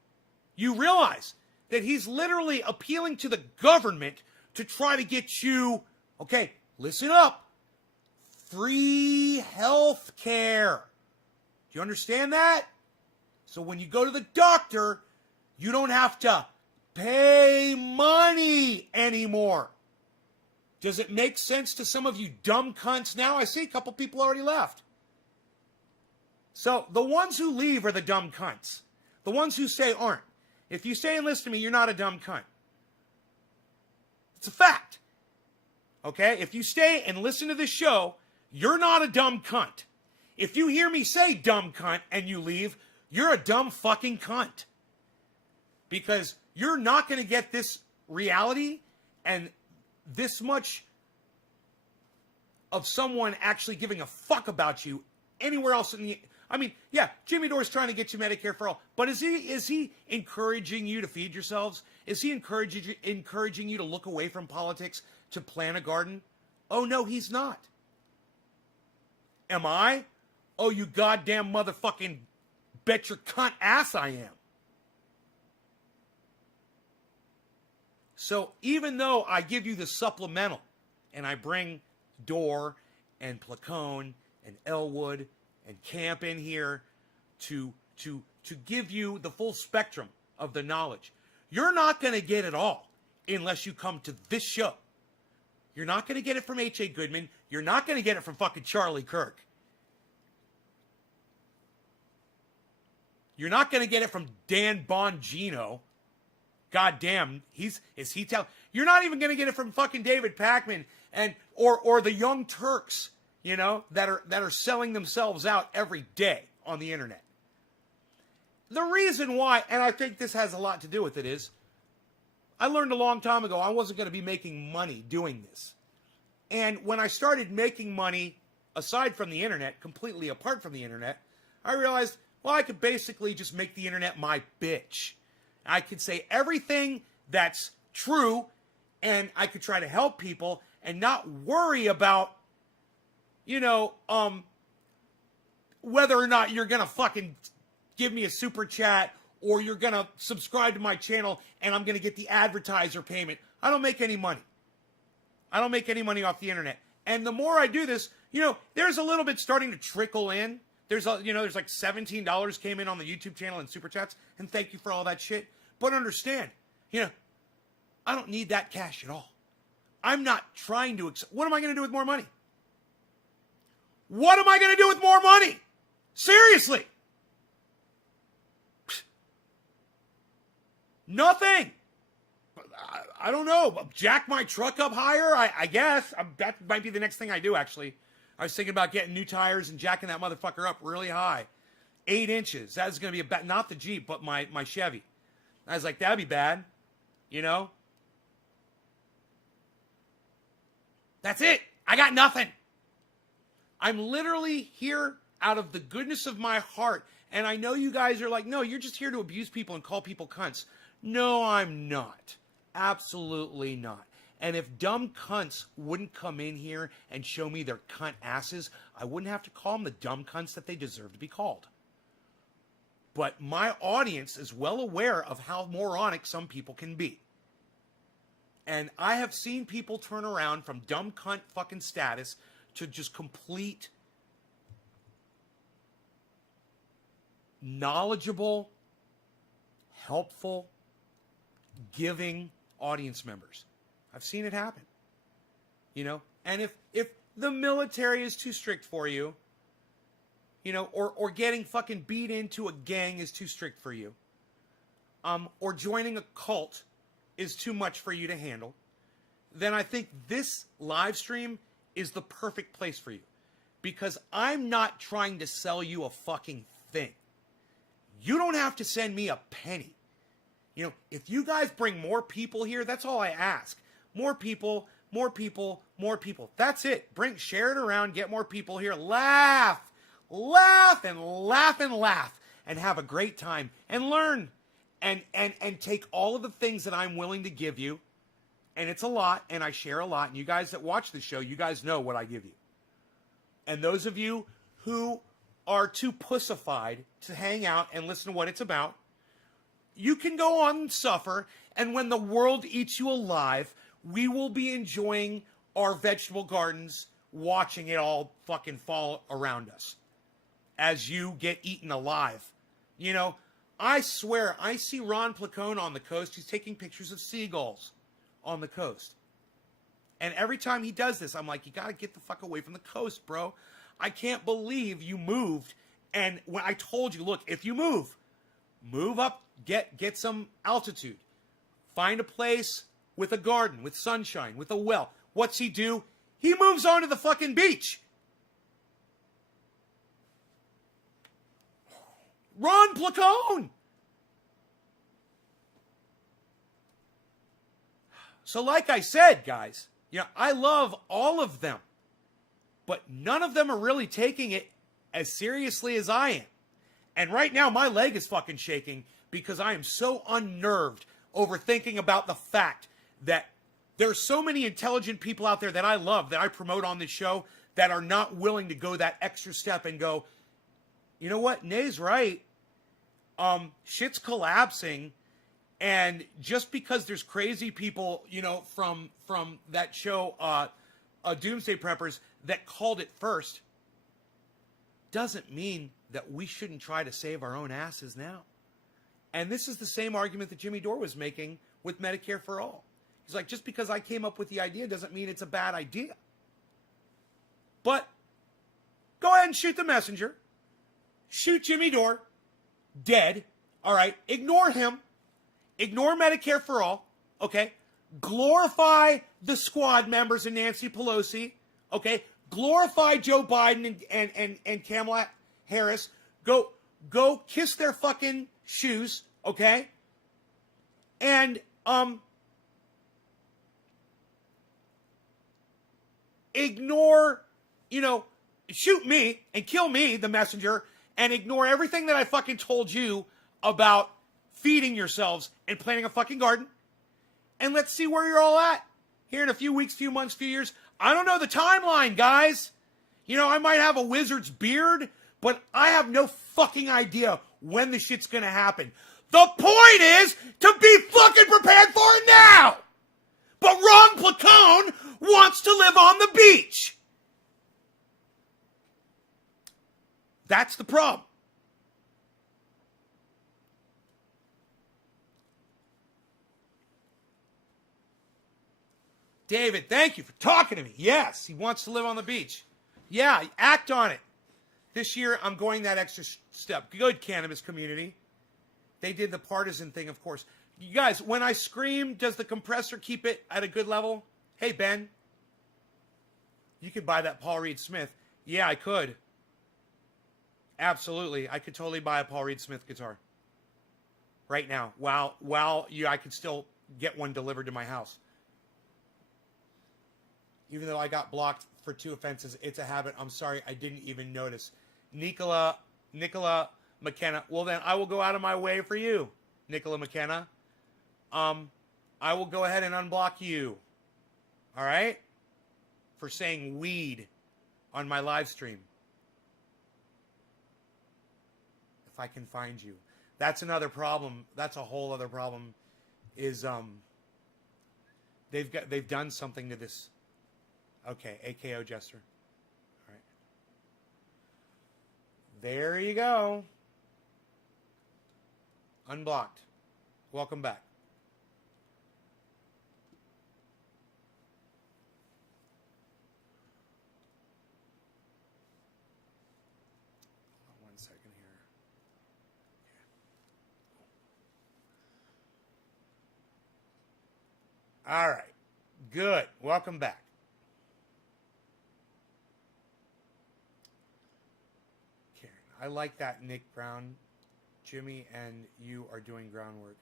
you realize that he's literally appealing to the government to try to get you, okay, listen up, free health care. Do you understand that? So when you go to the doctor, you don't have to pay money anymore. Does it make sense to some of you dumb cunts now? I see a couple people already left. So the ones who leave are the dumb cunts. The ones who stay aren't. If you stay and listen to me, you're not a dumb cunt. It's a fact. Okay? If you stay and listen to this show, you're not a dumb cunt. If you hear me say dumb cunt and you leave, you're a dumb fucking cunt. Because you're not going to get this reality and this much of someone actually giving a fuck about you anywhere else in the... I mean, yeah, Jimmy Dore's trying to get you Medicare for all, but is he encouraging you to feed yourselves? Is he encouraging you to look away from politics to plant a garden? Oh, no, he's not. Am I? Oh, you goddamn motherfucking bet your cunt ass I am. So even though I give you the supplemental and I bring Dore and Placone and Elwood and Camp in here to give you the full spectrum of the knowledge, you're not going to get it all unless you come to this show. You're not going to get it from H.A. Goodman. You're not going to get it from fucking Charlie Kirk. You're not going to get it from Dan Bongino. God damn, you're not even going to get it from fucking David Pakman and or the Young Turks, you know, that are selling themselves out every day on the internet. The reason why, and I think this has a lot to do with it, is I learned a long time ago I wasn't going to be making money doing this. And when I started making money aside from the internet, completely apart from the internet, I realized, well, I could basically just make the internet my bitch. I could say everything that's true, and I could try to help people and not worry about, you know, whether or not you're going to fucking give me a super chat or you're going to subscribe to my channel and I'm going to get the advertiser payment. I don't make any money. I don't make any money off the internet. And the more I do this, there's a little bit starting to trickle in. There's like $17 came in on the YouTube channel in super chats, and thank you for all that shit. But understand, I don't need that cash at all. I'm not trying to. What am I going to do with more money? What am I going to do with more money? Seriously. Nothing. I don't know. Jack my truck up higher, I guess. That might be the next thing I do, actually. I was thinking about getting new tires and jacking that motherfucker up really high. 8 inches. That's going to be not the Jeep, but my Chevy. I was like, that'd be bad. That's it. I got nothing. I'm literally here out of the goodness of my heart. And I know you guys are like, no, you're just here to abuse people and call people cunts. No, I'm not. Absolutely not. And if dumb cunts wouldn't come in here and show me their cunt asses, I wouldn't have to call them the dumb cunts that they deserve to be called. But my audience is well aware of how moronic some people can be. And I have seen people turn around from dumb cunt fucking status to just complete knowledgeable, helpful, giving audience members. I've seen it happen. And if the military is too strict for you, or getting fucking beat into a gang is too strict for you, or joining a cult is too much for you to handle, then I think this live stream is the perfect place for you. Because I'm not trying to sell you a fucking thing. You don't have to send me a penny. If you guys bring more people here, that's all I ask. More people, more people, more people. That's it. Share it around, get more people here. Laugh, laugh, and laugh, and laugh. And have a great time. And learn. And take all of the things that I'm willing to give you. And it's a lot, and I share a lot. And you guys that watch the show, you guys know what I give you. And those of you who are too pussified to hang out and listen to what it's about, you can go on and suffer, and when the world eats you alive, we will be enjoying our vegetable gardens, watching it all fucking fall around us as you get eaten alive. I swear, I see Ron Placone on the coast. He's taking pictures of seagulls on the coast. And every time he does this, I'm like, you got to get the fuck away from the coast, bro. I can't believe you moved. And when I told you, look, if you move up, get some altitude. Find a place with a garden, with sunshine, with a well. What's he do? He moves on to the fucking beach. Ron Placone! So like I said, guys, I love all of them. But none of them are really taking it as seriously as I am. And right now, my leg is fucking shaking because I am so unnerved over thinking about the fact that there's so many intelligent people out there that I love, that I promote on this show, that are not willing to go that extra step and go, you know what, Nay's right. Shit's collapsing. And just because there's crazy people, from that show, Doomsday Preppers, that called it first, doesn't mean that we shouldn't try to save our own asses now. And this is the same argument that Jimmy Dore was making with Medicare for All. He's like, just because I came up with the idea doesn't mean it's a bad idea. But go ahead and shoot the messenger. Shoot Jimmy Dore. Dead. All right. Ignore him. Ignore Medicare for All. Okay. Glorify the squad members and Nancy Pelosi. Okay. Glorify Joe Biden and Kamala Harris. Go kiss their fucking shoes. Okay. And, ignore, shoot me and kill me, the messenger, and ignore everything that I fucking told you about feeding yourselves and planting a fucking garden. And let's see where you're all at here in a few weeks, few months, few years. I don't know the timeline, guys. I might have a wizard's beard, but I have no fucking idea when the shit's gonna happen. The point is to be fucking prepared for it now! But Ron Placone wants to live on the beach. That's the problem. David, thank you for talking to me. Yes, he wants to live on the beach. Yeah, act on it. This year, I'm going that extra step. Good, cannabis community. They did the partisan thing, of course. You guys, when I scream, does the compressor keep it at a good level? Hey, Ben. You could buy that Paul Reed Smith. Yeah, I could. Absolutely. I could totally buy a Paul Reed Smith guitar. Right now. I could still get one delivered to my house. Even though I got blocked for 2 offenses, it's a habit. I'm sorry, I didn't even notice. Nicola McKenna. Well, then I will go out of my way for you, Nicola McKenna. I will go ahead and unblock you. All right? For saying weed on my live stream. If I can find you. That's another problem. That's a whole other problem. Is they've done something to this. Okay, AKO Jester. All right. There you go. Unblocked. Welcome back. One second here. All right. Good. Welcome back. I like that, Nick Brown. Jimmy and you are doing groundwork.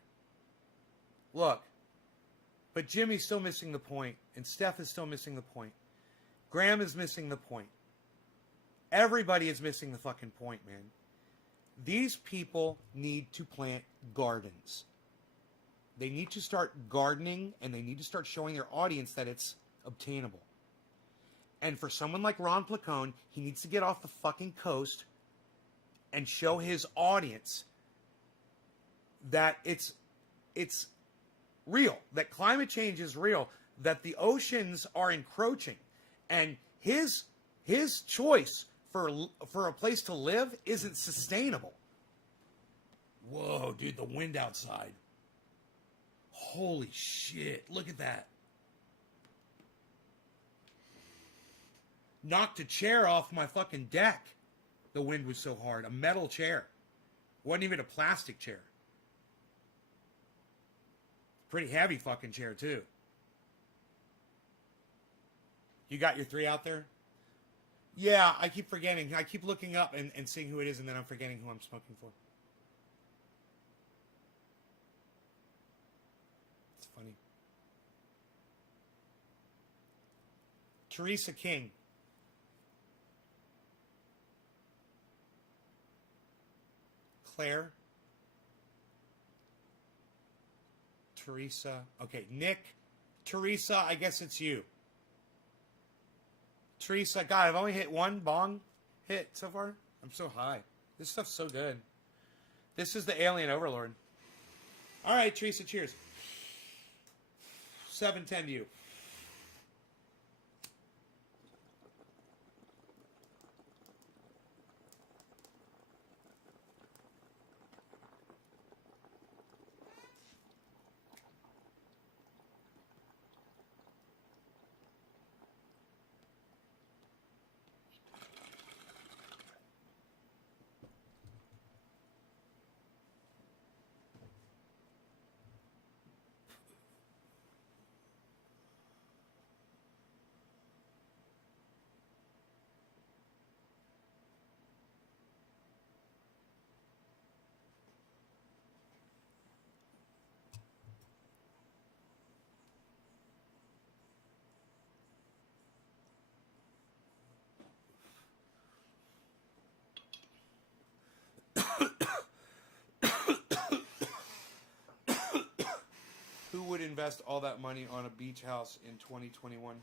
Look, but Jimmy's still missing the point, and Steph is still missing the point. Graham is missing the point. Everybody is missing the fucking point, man. These people need to plant gardens. They need to start gardening, and they need to start showing their audience that it's obtainable. And for someone like Ron Placone, he needs to get off the fucking coast and show his audience that it's real, that climate change is real, that the oceans are encroaching, and his choice for a place to live isn't sustainable. Whoa, dude, the wind outside. Holy shit, look at that. Knocked a chair off my fucking deck. The wind was so hard. A metal chair. Wasn't even a plastic chair. Pretty heavy fucking chair, too. You got your 3 out there? Yeah, I keep forgetting. I keep looking up and seeing who it is, and then I'm forgetting who I'm smoking for. It's funny. Teresa King. Claire. Teresa. Okay, Nick. Teresa, I guess it's you. Teresa, God, I've only hit 1 bong hit so far. I'm so high. This stuff's so good. This is the Alien Overlord. All right, Teresa, cheers. 7-10 to you. Who would invest all that money on a beach house in 2021?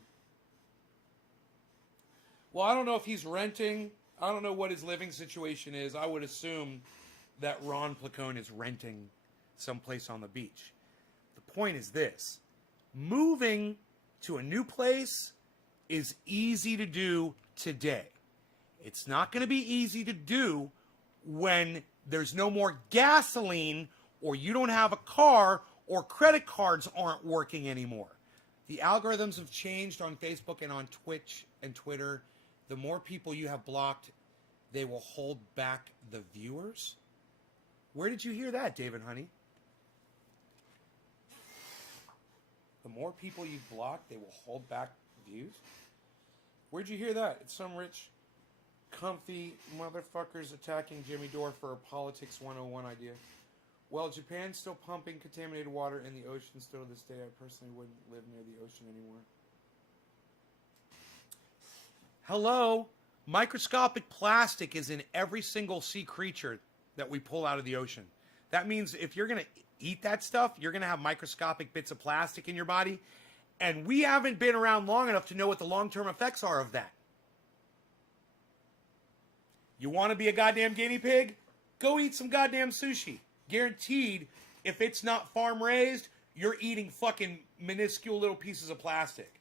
Well, I don't know if he's renting I don't know what his living situation is. I would assume that Ron Placone is renting someplace on the beach. The point is this. Moving to a new place is easy to do today. It's not going to be easy to do when there's no more gasoline or you don't have a car or credit cards aren't working anymore. The algorithms have changed on Facebook and on Twitch and Twitter. The more people you have blocked, they will hold back the viewers. Where did you hear that, David Honey? The more people you've blocked, they will hold back views? Where'd you hear that? It's some rich, comfy motherfuckers attacking Jimmy Dore for a Politics 101 idea. Well, Japan's still pumping contaminated water in the ocean still to this day. I personally wouldn't live near the ocean anymore. Hello? Microscopic plastic is in every single sea creature that we pull out of the ocean. That means if you're going to eat that stuff, you're going to have microscopic bits of plastic in your body. And we haven't been around long enough to know what the long-term effects are of that. You want to be a goddamn guinea pig? Go eat some goddamn sushi. Guaranteed, if it's not farm raised, you're eating fucking minuscule little pieces of plastic.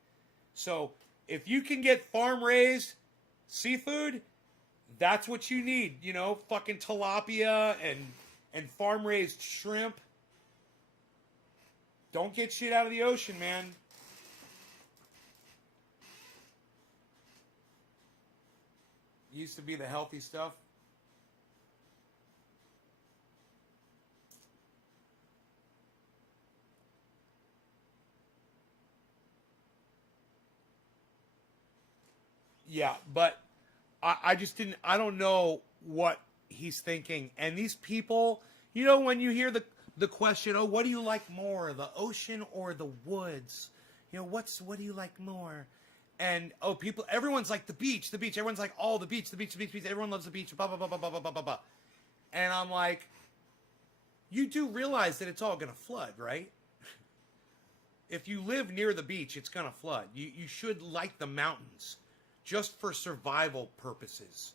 So, if you can get farm raised seafood, that's what you need. You know, fucking tilapia and farm raised shrimp. Don't get shit out of the ocean, man. Used to be the healthy stuff. Yeah, but I just didn't, I don't know what he's thinking. And these people, you know, when you hear the question, oh, what do you like more, the ocean or the woods? You know, what do you like more? And, oh, people, everyone's like the beach. Everyone's like, oh, the beach. Everyone loves the beach, blah, blah, blah, blah, blah, blah, blah, blah. And I'm like, you do realize that it's all going to flood, right? If you live near the beach, it's going to flood. You should like the mountains. Just for survival purposes.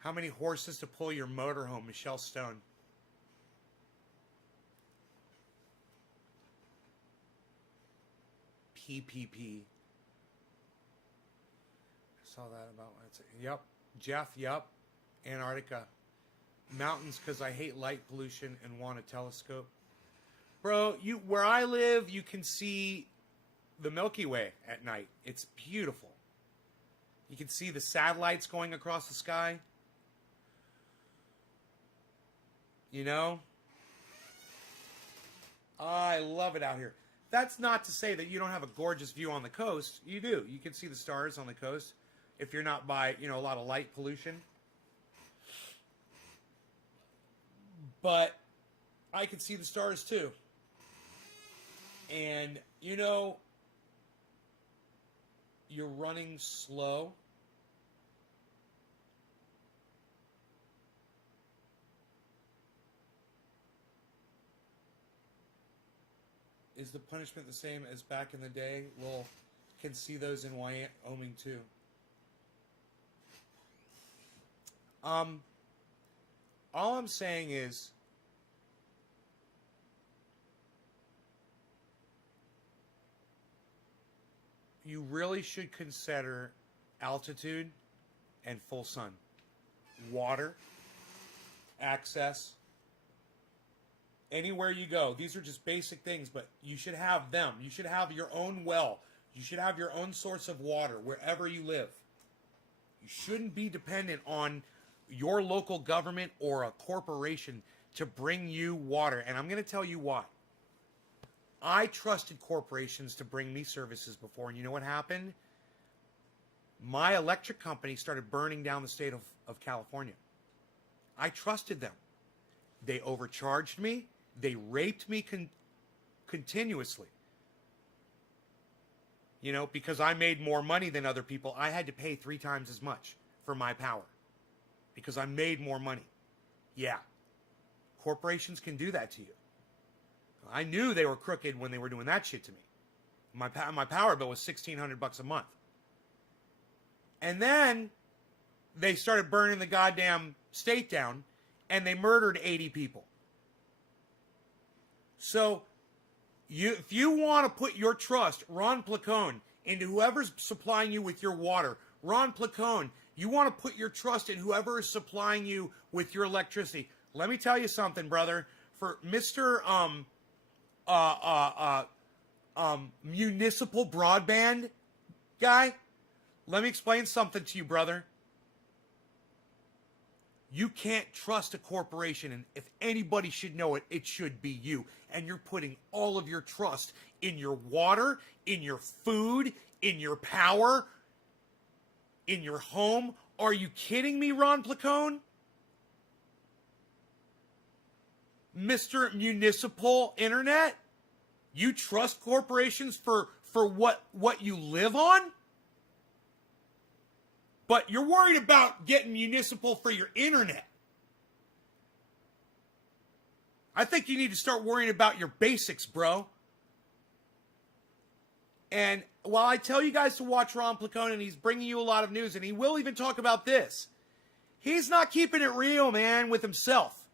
How many horses to pull your motorhome, Michelle Stone? PPP. I saw that about it. Yep. Jeff, yep. Antarctica. Mountains because I hate light pollution and want a telescope. Bro, where I live, you can see the Milky Way at night. It's beautiful. You can see the satellites going across the sky. You know? I love it out here. That's not to say that you don't have a gorgeous view on the coast. You do. You can see the stars on the coast if you're not by, you know, a lot of light pollution. But I can see the stars too. And, you know, you're running slow. Is the punishment the same as back in the day? Well, can see those in Wyoming too. All I'm saying is, you really should consider altitude and full sun. Water, access, anywhere you go. These are just basic things, but you should have them. You should have your own well. You should have your own source of water wherever you live. You shouldn't be dependent on your local government or a corporation to bring you water. And I'm going to tell you why. I trusted corporations to bring me services before, and you know what happened? My electric company started burning down the state of California. I trusted them. They overcharged me. They raped me continuously. You know, because I made more money than other people, I had to pay 3 times as much for my power. Because I made more money. Yeah. Corporations can do that to you. I knew they were crooked when they were doing that shit to me. My power bill was $1,600 a month. And then they started burning the goddamn state down, and they murdered 80 people. So, if you want to put your trust, Ron Placone, into whoever's supplying you with your water, Ron Placone, you want to put your trust in whoever is supplying you with your electricity. Let me tell you something, brother. For Mr. Municipal broadband guy, let me explain something to you, brother. You can't trust a corporation, and if anybody should know it, it should be you. And you're putting all of your trust in your water, in your food, in your power, in your home. Are you kidding me, Ron Placone? Mr. Municipal Internet? You trust corporations for what you live on? But you're worried about getting municipal for your internet. I think you need to start worrying about your basics, bro. And while I tell you guys to watch Ron Placone, and he's bringing you a lot of news, and he will even talk about this, he's not keeping it real, man, with himself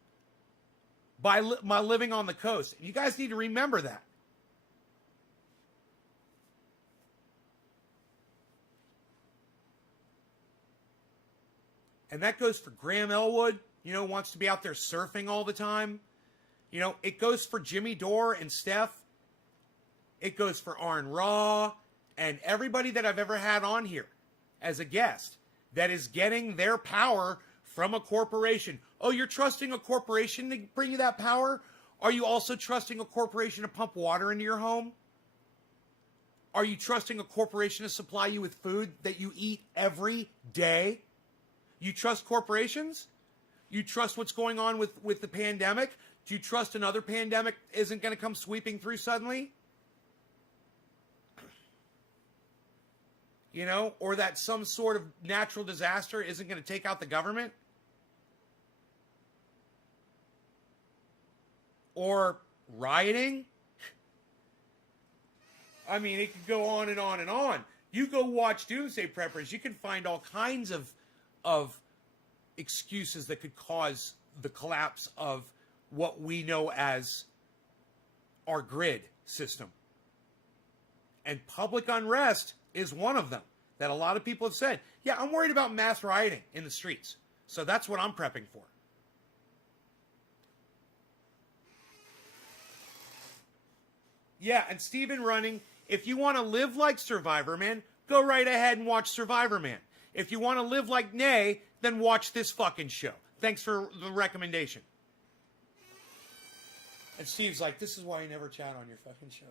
by living on the coast. You guys need to remember that. And that goes for Graham Elwood, wants to be out there surfing all the time. It goes for Jimmy Dore and Steph. It goes for Arn Raw and everybody that I've ever had on here as a guest that is getting their power from a corporation. Oh, you're trusting a corporation to bring you that power? Are you also trusting a corporation to pump water into your home? Are you trusting a corporation to supply you with food that you eat every day? You trust corporations? You trust what's going on with the pandemic? Do you trust another pandemic isn't going to come sweeping through suddenly? Or that some sort of natural disaster isn't going to take out the government? Or rioting? I mean, it could go on and on and on. You go watch Doomsday Preppers, you can find all kinds of excuses that could cause the collapse of what we know as our grid system. And public unrest is one of them that a lot of people have said, yeah, I'm worried about mass rioting in the streets. So that's what I'm prepping for. Yeah, and Steven Running, if you want to live like Survivor Man, go right ahead and watch Survivor Man. If you want to live like Nay, then watch this fucking show. Thanks for the recommendation. And Steve's like, this is why you never chat on your fucking show,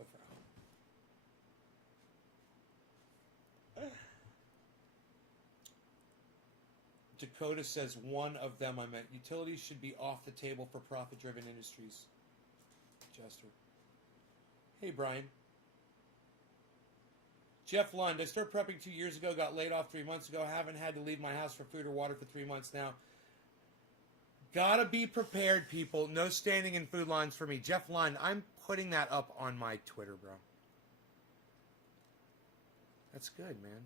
bro. Dakota says, one of them I meant. Utilities should be off the table for profit-driven industries. Jester. Hey, Brian. Jeff Lund, I started prepping 2 years ago, got laid off 3 months ago, haven't had to leave my house for food or water for 3 months now. Gotta be prepared, people. No standing in food lines for me. Jeff Lund, I'm putting that up on my Twitter, bro. That's good, man.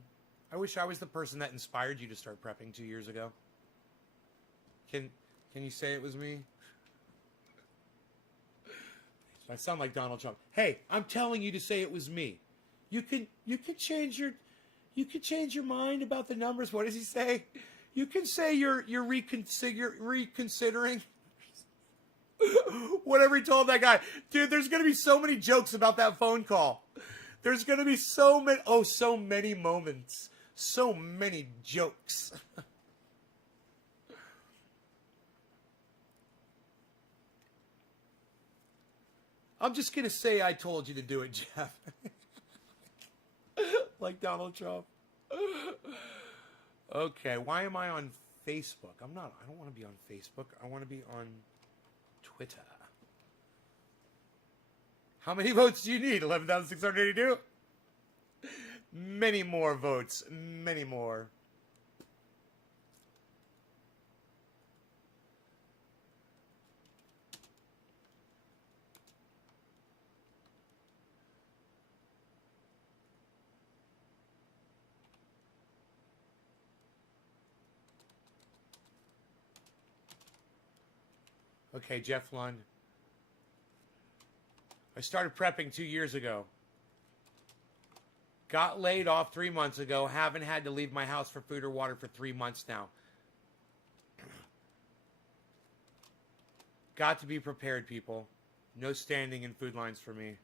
I wish I was the person that inspired you to start prepping 2 years ago. Can you say it was me? I sound like Donald Trump. Hey, I'm telling you to say it was me. You could change your mind about the numbers. What does he say? You can say you're reconsidering. Whatever he told that guy. Dude, there's going to be so many jokes about that phone call. There's going to be so many moments. So many jokes. I'm just going to say I told you to do it, Jeff. Like Donald Trump. Okay, why am I on Facebook? I don't want to be on Facebook. I want to be on Twitter. How many votes do you need? 11,682? Many more votes. Many more. Okay, Jeff Lund. I started prepping 2 years ago. Got laid off 3 months ago. Haven't had to leave my house for food or water for 3 months now. Got to be prepared, people. No standing in food lines for me.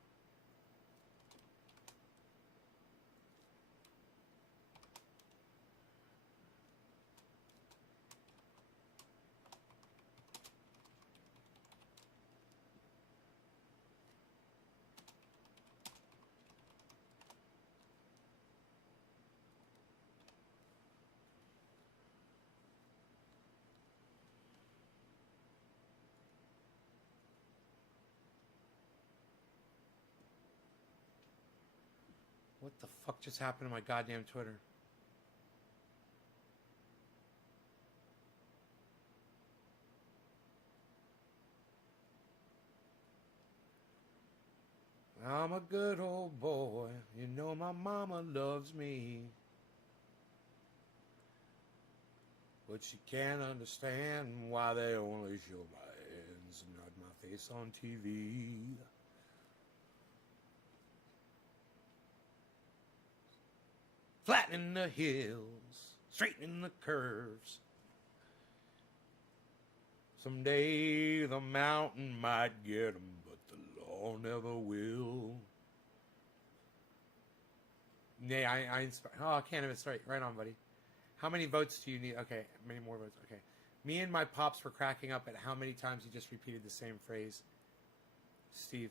What the fuck just happened to my goddamn Twitter? I'm a good old boy. You know my mama loves me. But she can't understand why they only show my hands and not my face on TV. Flattening the hills, straightening the curves. Someday the mountain might get 'em, but the law never will. Nay, I inspire. Oh, cannabis, right on, buddy. How many votes do you need? Okay, many more votes. Okay. Me and my pops were cracking up at how many times he just repeated the same phrase. Steve.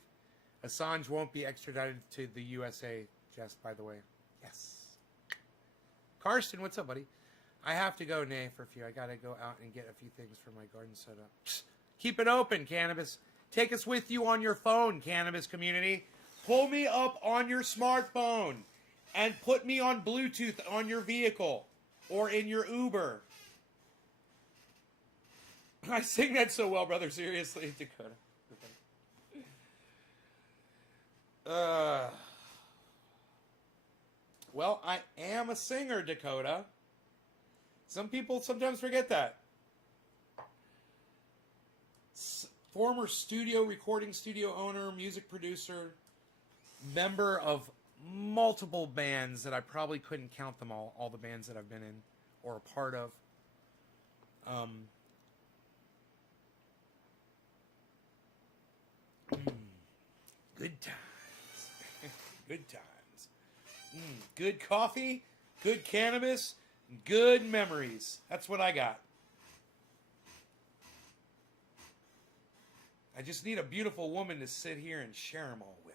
Assange won't be extradited to the USA, Jess, by the way. Yes. Karsten, what's up, buddy? I have to go, Nay, for a few. I gotta go out and get a few things for my garden set up. Keep it open, cannabis. Take us with you on your phone, cannabis community. Pull me up on your smartphone and put me on Bluetooth on your vehicle or in your Uber. I sing that so well, brother. Seriously, Dakota. Well, I am a singer, Dakota. Some people sometimes forget that. Former recording studio owner, music producer, member of multiple bands that I probably couldn't count them all the bands that I've been in or a part of. Good times. Good times. Good coffee, good cannabis, good memories. That's what I got. I just need a beautiful woman to sit here and share them all with.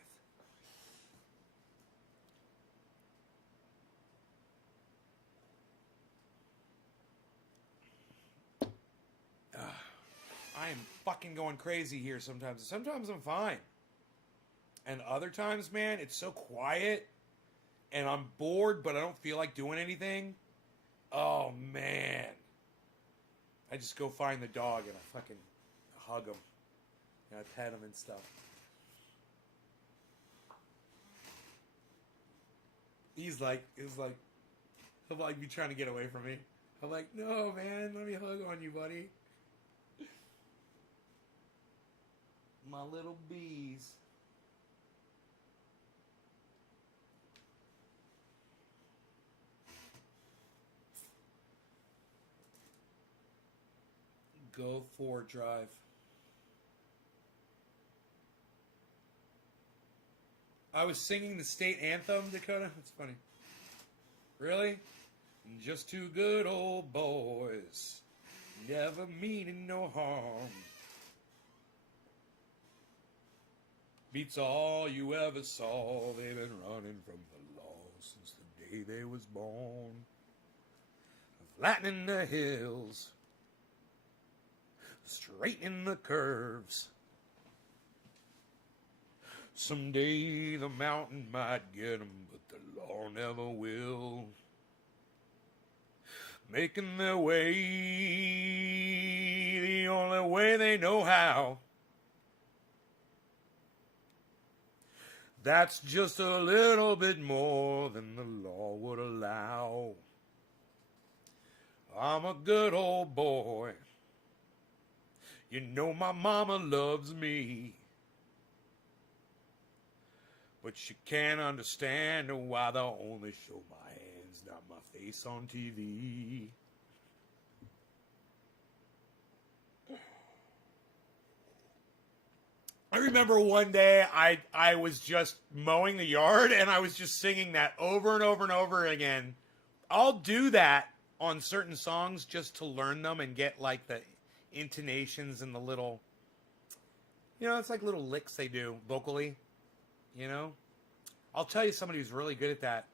I am fucking going crazy here sometimes. Sometimes I'm fine. And other times, man, it's so quiet. And I'm bored, but I don't feel like doing anything. Oh, man. I just go find the dog and I fucking hug him. And I pet him and stuff. He'll like be trying to get away from me. I'm like, no, man, let me hug on you, buddy. My little bees. Go for drive. I was singing the state anthem, Dakota. That's funny. Really? Just two good old boys, never meaning no harm. Beats all you ever saw. They've been running from the law since the day they was born. Flattening the hills, straightening the curves. Someday the mountain might get 'em, but the law never will. Making their way the only way they know how. That's just a little bit more than the law would allow. I'm a good old boy. You know my mama loves me, but she can't understand why they only show my hands, not my face on TV. I remember one day I was just mowing the yard and I was just singing that over and over and over again. I'll do that on certain songs just to learn them and get like the intonations and the little, it's like little licks they do vocally, I'll tell you somebody who's really good at that.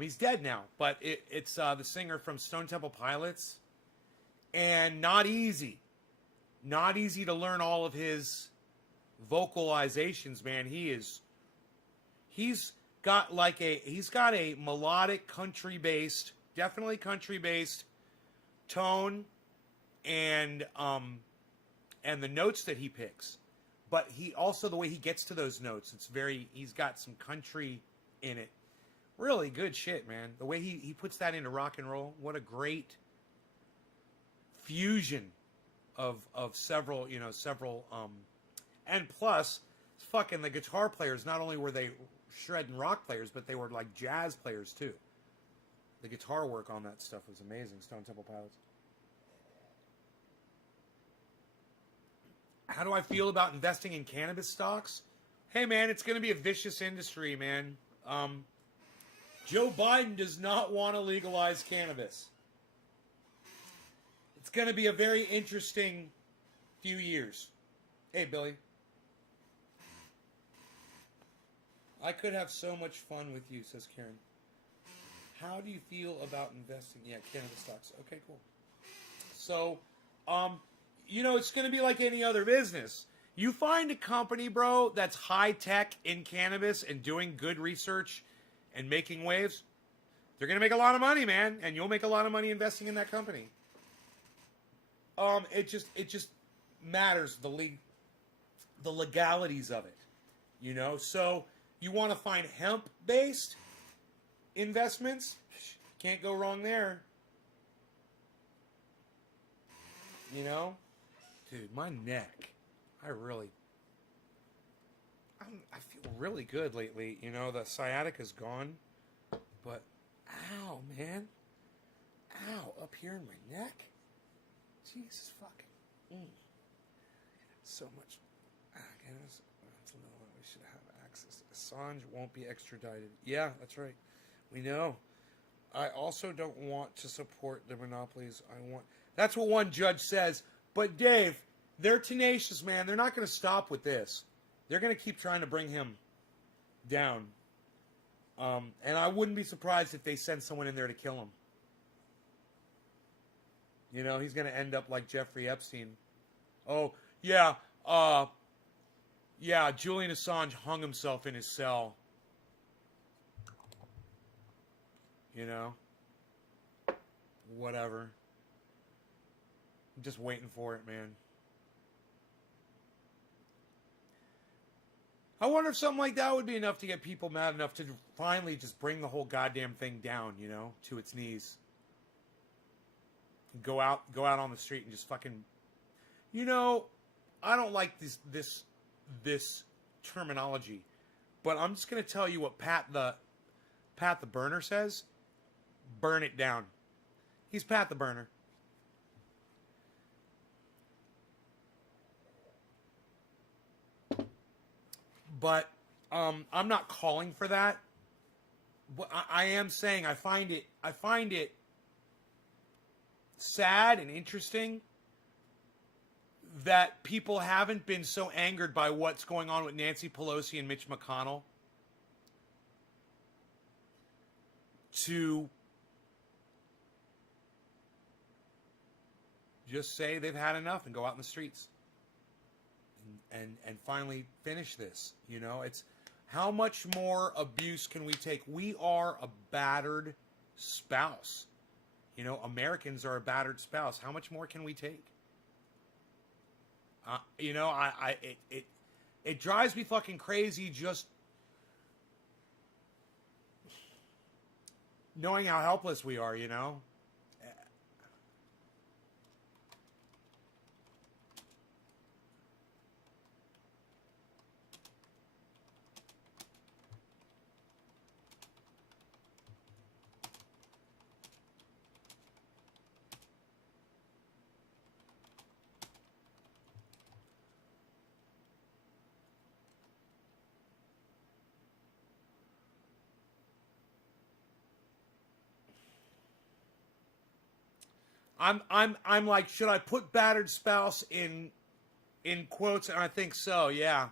He's dead now, but it's the singer from Stone Temple Pilots, and not easy to learn all of his vocalizations, man. He's got a melodic definitely country based tone, and the notes that he picks, but he also, the way he gets to those notes, he's got some country in it. Really good shit, man. The way he puts that into rock and roll, what a great fusion of several and plus, fucking the guitar players, not only were they shredding rock players, but they were like jazz players too. The guitar work on that stuff was amazing. Stone Temple Pilots. How do I feel about investing in cannabis stocks? Hey, man, it's going to be a vicious industry, man. Joe Biden does not want to legalize cannabis. It's going to be a very interesting few years. Hey, Billy. I could have so much fun with you, says Karen. How do you feel about investing? Yeah, cannabis stocks. Okay, cool. So, it's going to be like any other business. You find a company, bro, that's high tech in cannabis and doing good research and making waves, they're going to make a lot of money, man, and you'll make a lot of money investing in that company. It just matters the legalities of it, So you want to find hemp-based investments? Can't go wrong there. Dude, my neck. I feel really good lately. The sciatica's gone. But, ow, man. Ow, up here in my neck. Jesus fucking. So much. We should have access. Assange won't be extradited. Yeah, that's right. We know. I also don't want to support the monopolies. That's what one judge says. But Dave, they're tenacious, man. They're not going to stop with this. They're going to keep trying to bring him down. And I wouldn't be surprised if they send someone in there to kill him. He's going to end up like Jeffrey Epstein. Oh, yeah. Julian Assange hung himself in his cell. Whatever. I'm just waiting for it, man. I wonder if something like that would be enough to get people mad enough to finally just bring the whole goddamn thing down, to its knees. Go out on the street and just fucking, I don't like this terminology, but I'm just gonna tell you what Pat the Burner says. Burn it down. He's Pat the Burner. But I'm not calling for that. But I am saying I find it sad and interesting that people haven't been so angered by what's going on with Nancy Pelosi and Mitch McConnell to just say they've had enough and go out in the streets and finally finish this. It's how much more abuse can we take? We are a battered spouse. Americans are a battered spouse. How much more can we take? It drives me fucking crazy just knowing how helpless we are, I'm like, should I put battered spouse in quotes? And I think so, yeah.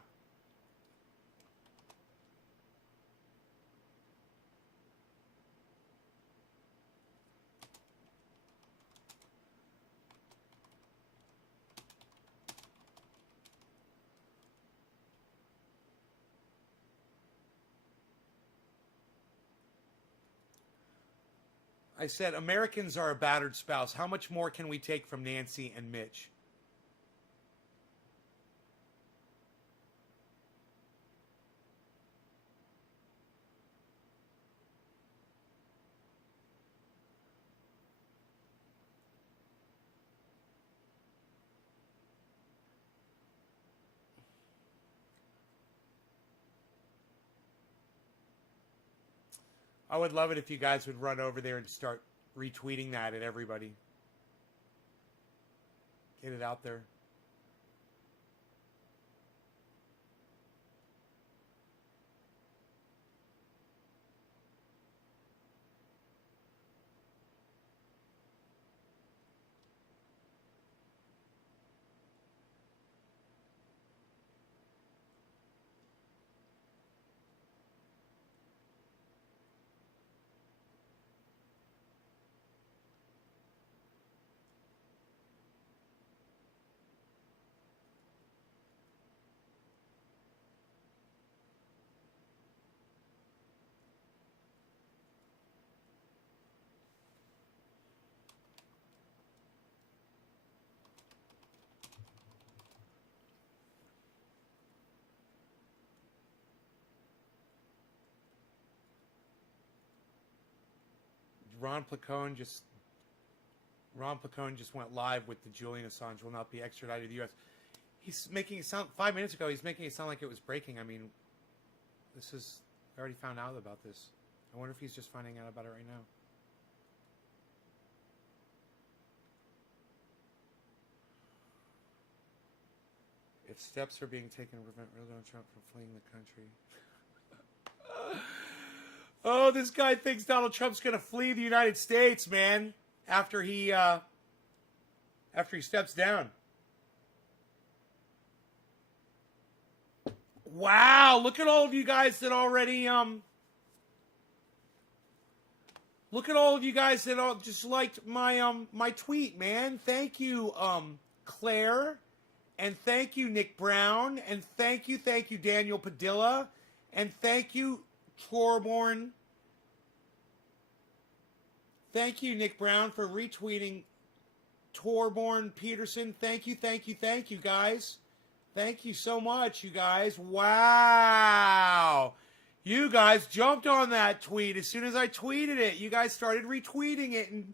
I said, Americans are a battered spouse. How much more can we take from Nancy and Mitch? I would love it if you guys would run over there and start retweeting that at everybody. Get it out there. Ron Placone just went live with the Julian Assange will not be extradited to the U.S. He's making it sound 5 minutes ago. He's making it sound like it was breaking. I mean, I already found out about this. I wonder if he's just finding out about it right now. If steps are being taken to prevent Donald Trump from fleeing the country. Oh, this guy thinks Donald Trump's going to flee the United States, man, after he steps down. Wow, look at all of you guys that already look at all of you guys that all just liked my my tweet, man. Thank you, Claire, and thank you, Nick Brown, and thank you, Daniel Padilla, and thank you, Torborn. Thank you, Nick Brown, for retweeting Torborn Peterson. Thank you, guys. Thank you so much, you guys. Wow. You guys jumped on that tweet as soon as I tweeted it. You guys started retweeting it and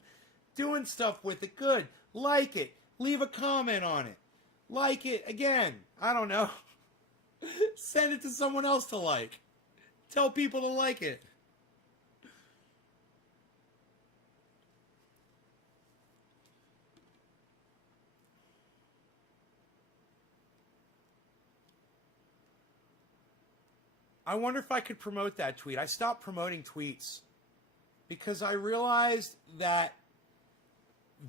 doing stuff with it. Good. Like it. Leave a comment on it. Like it again. I don't know. Send it to someone else to like. Tell people to like it. I wonder if I could promote that tweet. I stopped promoting tweets because I realized that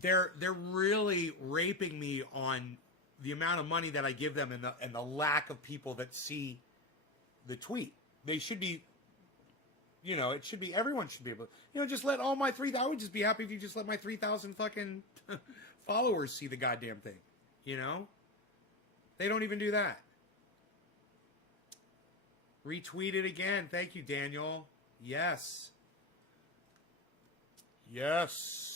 they're really raping me on the amount of money that I give them and the lack of people that see the tweet. They should be, it should be, everyone should be able to, just let all my 3,000, I would just be happy if you just let my 3,000 fucking followers see the goddamn thing, They don't even do that. Retweet it again. Thank you, Daniel. Yes. Yes.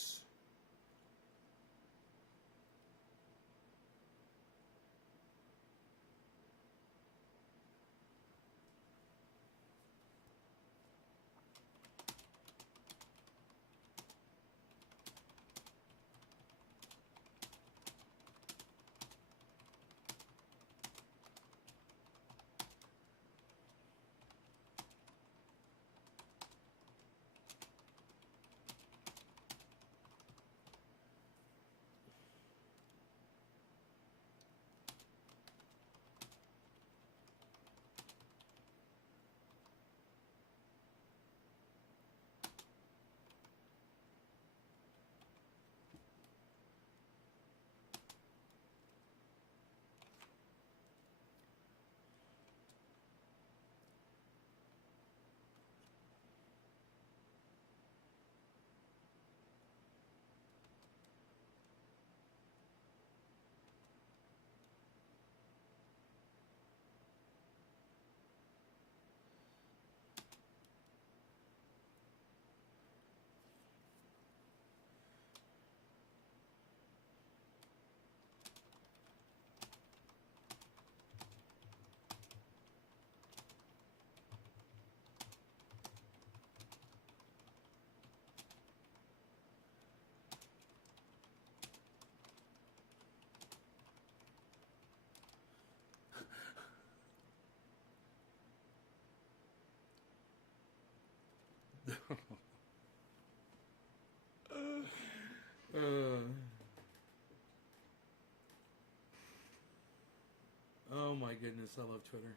Oh my goodness, I love Twitter.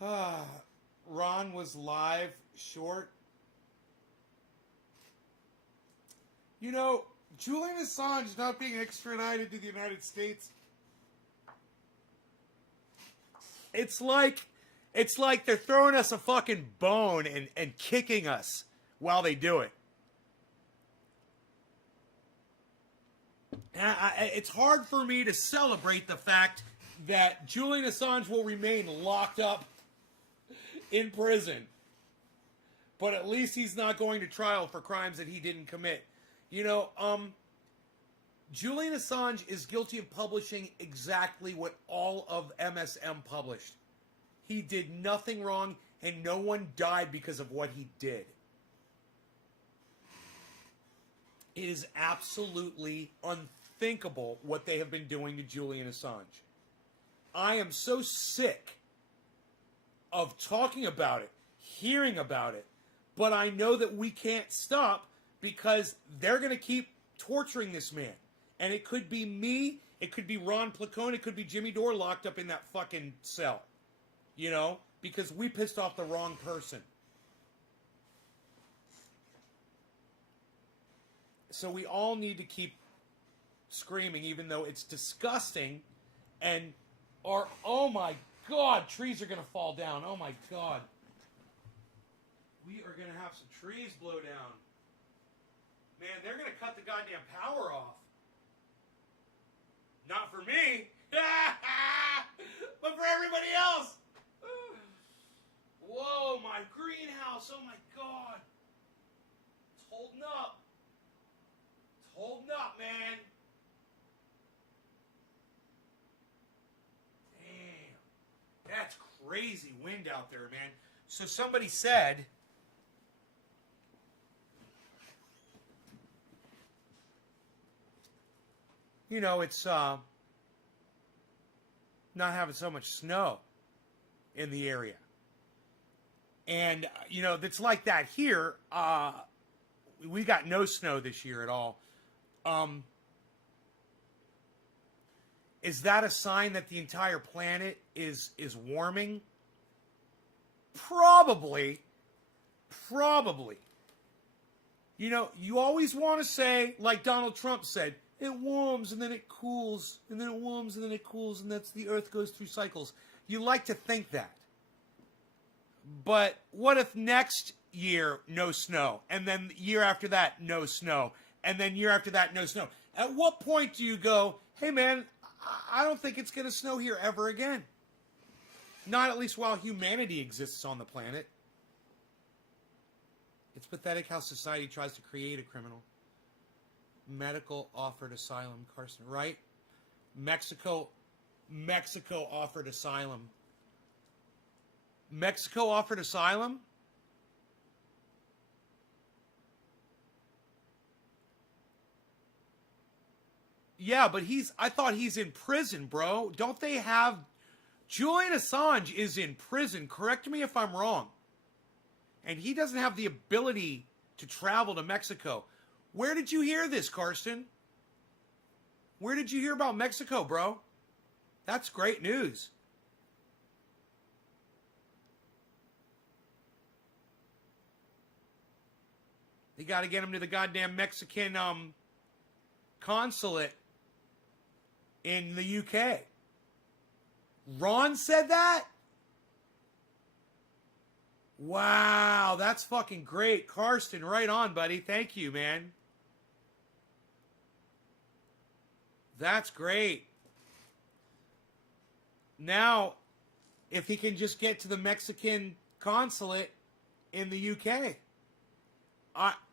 Ah, Ron was live short. You know, Julian Assange not being extradited to the United States. It's like they're throwing us a fucking bone and kicking us while they do it. It's hard for me to celebrate the fact that Julian Assange will remain locked up in prison. But at least he's not going to trial for crimes that he didn't commit. You know, Julian Assange is guilty of publishing exactly what all of MSM published. He did nothing wrong, and no one died because of what he did. It is absolutely unthinkable what they have been doing to Julian Assange. I am so sick of talking about it, hearing about it, but I know that we can't stop because they're going to keep torturing this man. And it could be me, it could be Ron Placone, it could be Jimmy Dore locked up in that fucking cell. You know? Because we pissed off the wrong person. So we all need to keep screaming, even though it's disgusting. And oh my God, trees are going to fall down. Oh my God. We are going to have some trees blow down. Man, they're going to cut the goddamn power off. Not for me, but for everybody else. Whoa, my greenhouse. Oh my God. It's holding up. It's holding up, man. Damn. That's crazy wind out there, man. So somebody said, you know, it's not having so much snow in the area. And, you know, it's like that here. We got no snow this year at all. Is that a sign that the entire planet is warming? Probably. Probably. You know, you always want to say, like Donald Trump said, it warms and then it cools, and then it warms and then it cools, and that's the Earth goes through cycles. You like to think that. But what if next year, no snow, and then the year after that, no snow, and then year after that, no snow? At what point do you go, hey man, I don't think it's going to snow here ever again? Not at least while humanity exists on the planet. It's pathetic how society tries to create a criminal. Medical offered asylum, Carson, right? Mexico offered asylum. Mexico offered asylum? Yeah, but I thought he's in prison, bro. Don't they have... Julian Assange is in prison. Correct me if I'm wrong. And he doesn't have the ability to travel to Mexico. Where did you hear this, Karsten? Where did you hear about Mexico, bro? That's great news. They got to get him to the goddamn Mexican consulate in the UK. Ron said that? Wow, that's fucking great. Karsten, right on, buddy. Thank you, man. That's great. Now, if he can just get to the Mexican consulate in the UK.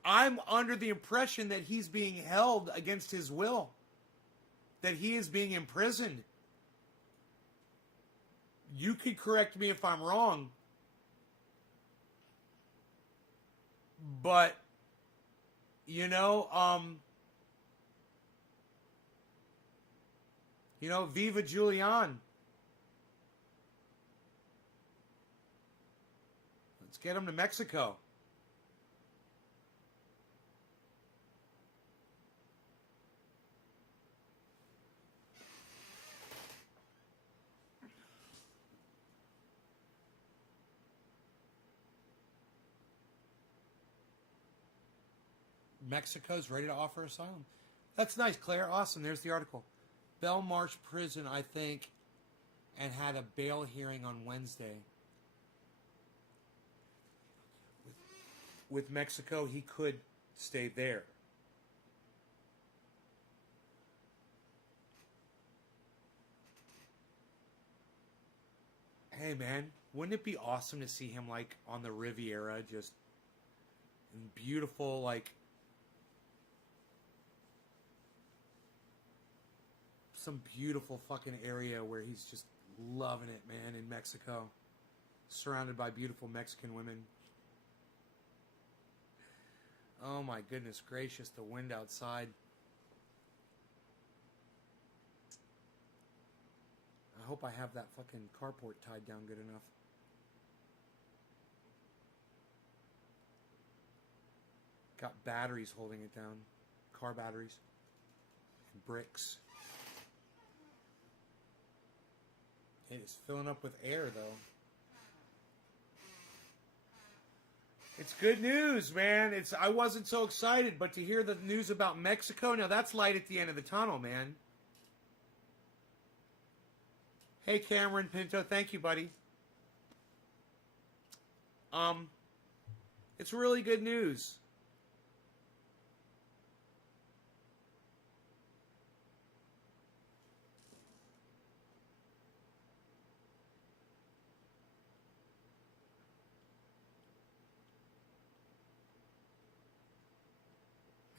I'm under the impression that he's being held against his will. That he is being imprisoned. You could correct me if I'm wrong. But, you know, Viva Julian. Let's get him to Mexico. Mexico's ready to offer asylum. That's nice, Claire. Awesome. There's the article. Belmarsh Prison, I think, and had a bail hearing on Wednesday. With Mexico, he could stay there. Hey, man, wouldn't it be awesome to see him, like, on the Riviera, just in beautiful, like, some beautiful fucking area where he's just loving it, man, in Mexico. Surrounded by beautiful Mexican women. Oh my goodness gracious, the wind outside. I hope I have that fucking carport tied down good enough. Got batteries holding it down. Car batteries. And bricks. It is filling up with air, though. It's good news, man. I wasn't so excited, but to hear the news about Mexico, now that's light at the end of the tunnel, man. Hey, Cameron Pinto, thank you, buddy. It's really good news.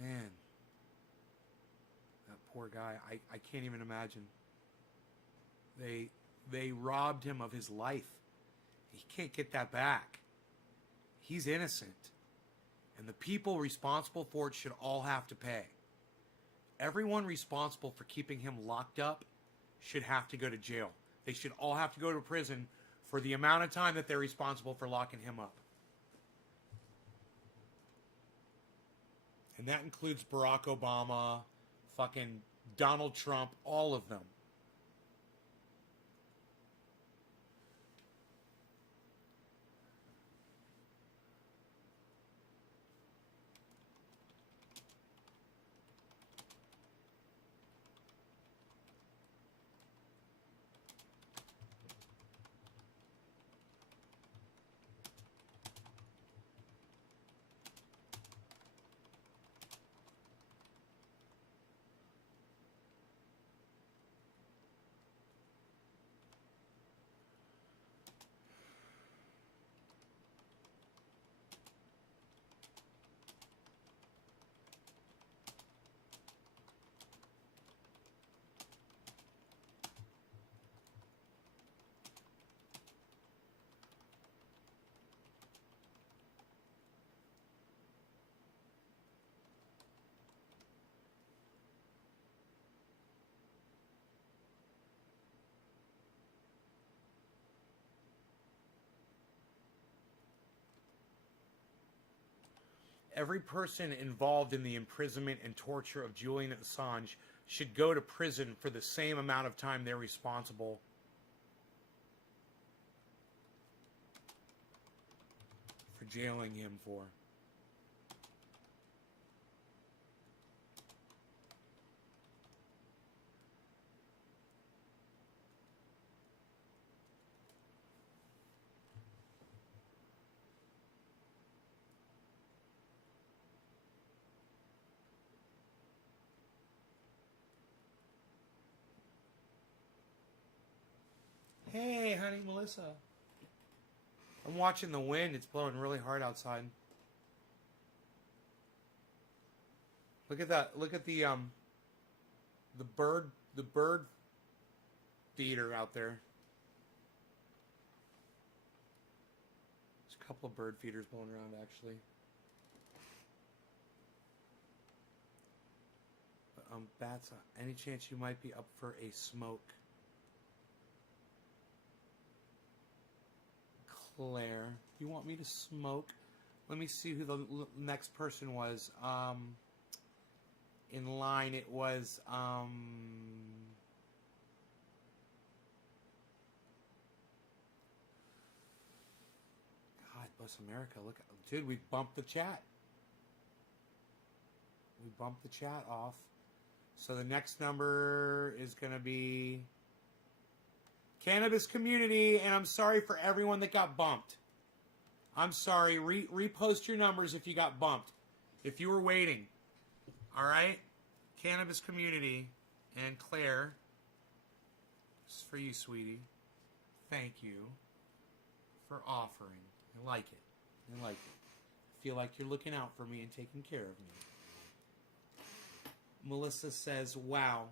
Man, that poor guy. I can't even imagine. They robbed him of his life. He can't get that back. He's innocent. And the people responsible for it should all have to pay. Everyone responsible for keeping him locked up should have to go to jail. They should all have to go to prison for the amount of time that they're responsible for locking him up. And that includes Barack Obama, fucking Donald Trump, all of them. Every person involved in the imprisonment and torture of Julian Assange should go to prison for the same amount of time they're responsible for jailing him for. Hey, honey, Melissa. I'm watching the wind. It's blowing really hard outside. Look at that. Look at the bird feeder out there. There's a couple of bird feeders blowing around, actually. But, bats, any chance you might be up for a smoke? Claire, you want me to smoke? Let me see who the next person was. In line, it was, God bless America. Look, dude, we bumped the chat. We bumped the chat off. So the next number is going to be Cannabis Community, and I'm sorry for everyone that got bumped. I'm sorry. Repost your numbers if you got bumped. If you were waiting. All right? Cannabis Community and Claire. This is for you, sweetie. Thank you for offering. I like it. I like it. I feel like you're looking out for me and taking care of me. Melissa says, wow.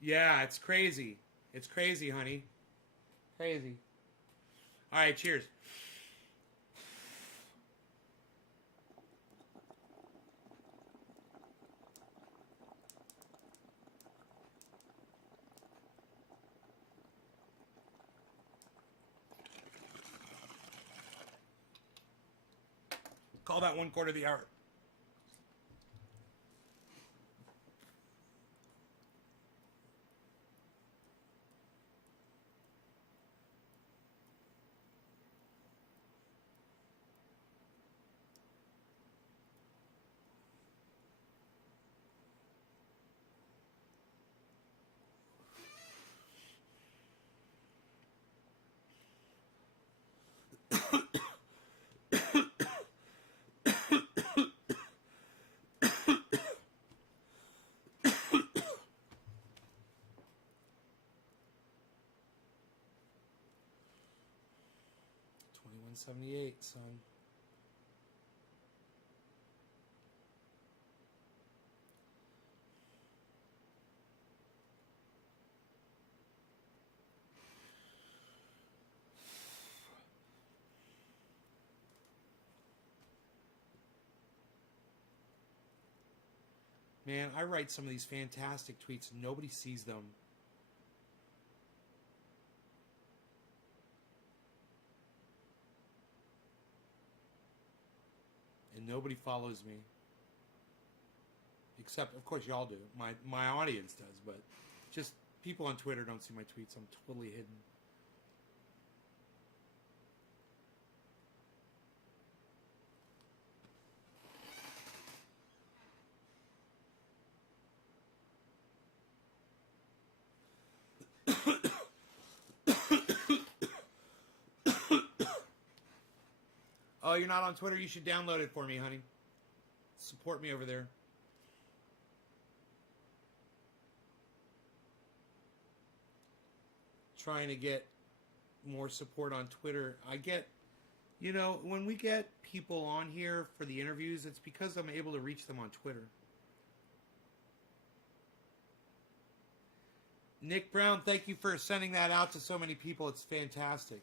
Yeah, it's crazy. It's crazy, honey. Crazy. All right, cheers. Call that 1/4 of the hour. $21.78, son. Man, I write some of these fantastic tweets and nobody sees them. And nobody follows me. Except, of course, y'all do. My audience does, but just people on Twitter don't see my tweets. I'm totally hidden. Oh, you're not on Twitter? You should download it for me, honey. Support me over there. Trying to get more support on Twitter. I get, you know, when we get people on here for the interviews, it's because I'm able to reach them on Twitter. Nick Brown, thank you for sending that out to so many people. It's fantastic.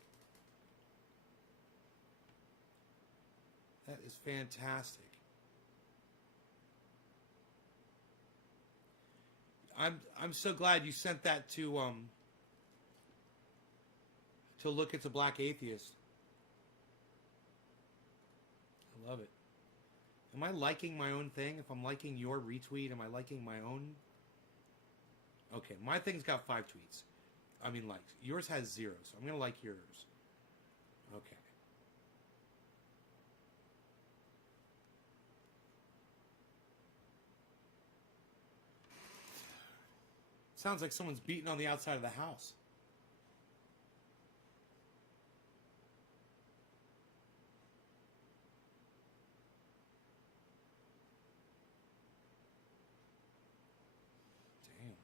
That is fantastic. I'm so glad you sent that to Look It's a Black Atheist. I love it. Am I liking my own thing? If I'm liking your retweet, am I liking my own? Okay, my thing's got 5 tweets. I mean likes. Yours has 0, so I'm gonna like yours. Okay. Sounds like someone's beating on the outside of the house. Damn.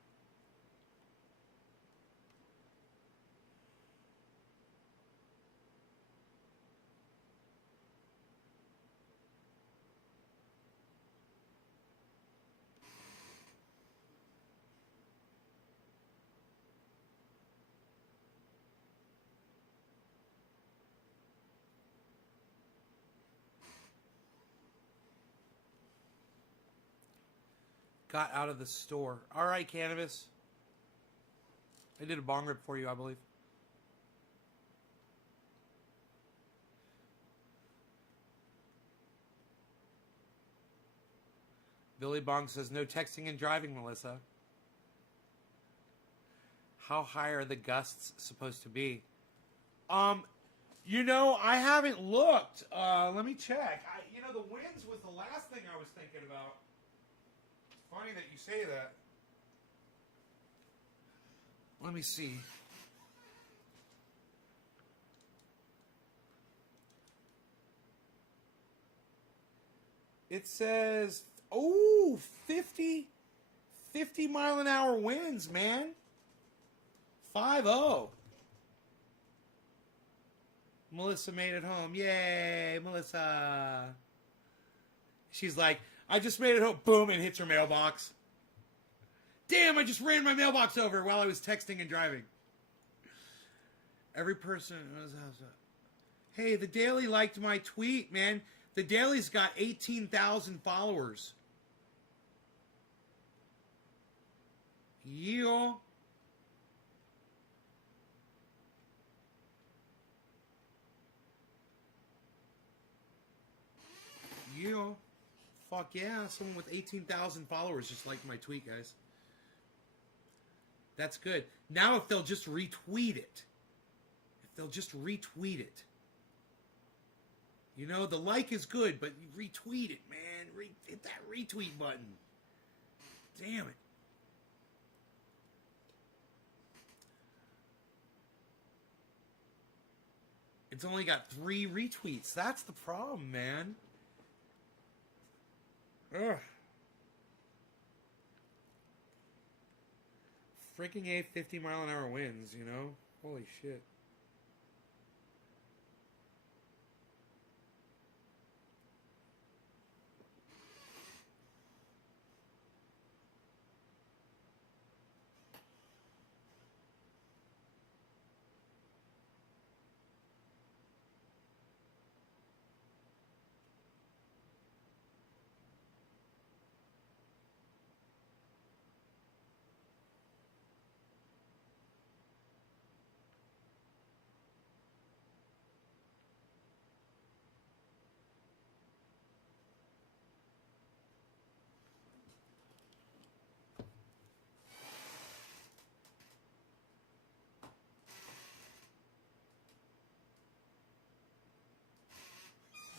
Got out of the store. All right, cannabis. I did a bong rip for you, I believe. Billy Bong says, no texting and driving, Melissa. How high are the gusts supposed to be? You know, I haven't looked. Let me check. you know, the winds was the last thing I was thinking about. It's funny that you say that. Let me see. It says, 50 mile an hour winds, man. 5-0. Melissa made it home. Yay, Melissa. She's like, I just made it home. Boom, and hits her mailbox. Damn, I just ran my mailbox over while I was texting and driving. Every person... Hey, the Daily liked my tweet, man. The Daily's got 18,000 followers. Yeah. Yeah. Fuck yeah. Someone with 18,000 followers just liked my tweet, guys. That's good. Now if they'll just retweet it. You know, the like is good, but retweet it, man. Hit that retweet button. Damn it. It's only got 3 retweets. That's the problem, man. Ugh. Freaking A 50 mile an hour winds, you know? Holy shit.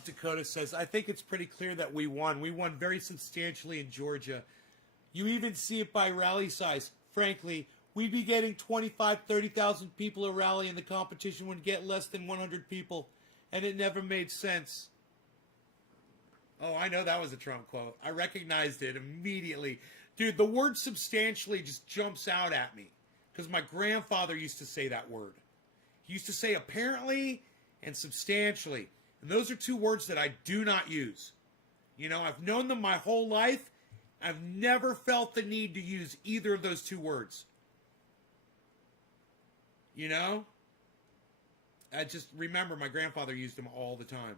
Dakota says, I think it's pretty clear that we won. We won very substantially in Georgia. You even see it by rally size. Frankly, we'd be getting 25, 30,000 people a rally, and the competition would get less than 100 people, and it never made sense. Oh, I know that was a Trump quote. I recognized it immediately. Dude, the word substantially just jumps out at me, because my grandfather used to say that word. He used to say apparently and substantially. And those are 2 words that I do not use. You know, I've known them my whole life. I've never felt the need to use either of those 2 words. You know? I just remember my grandfather used them all the time.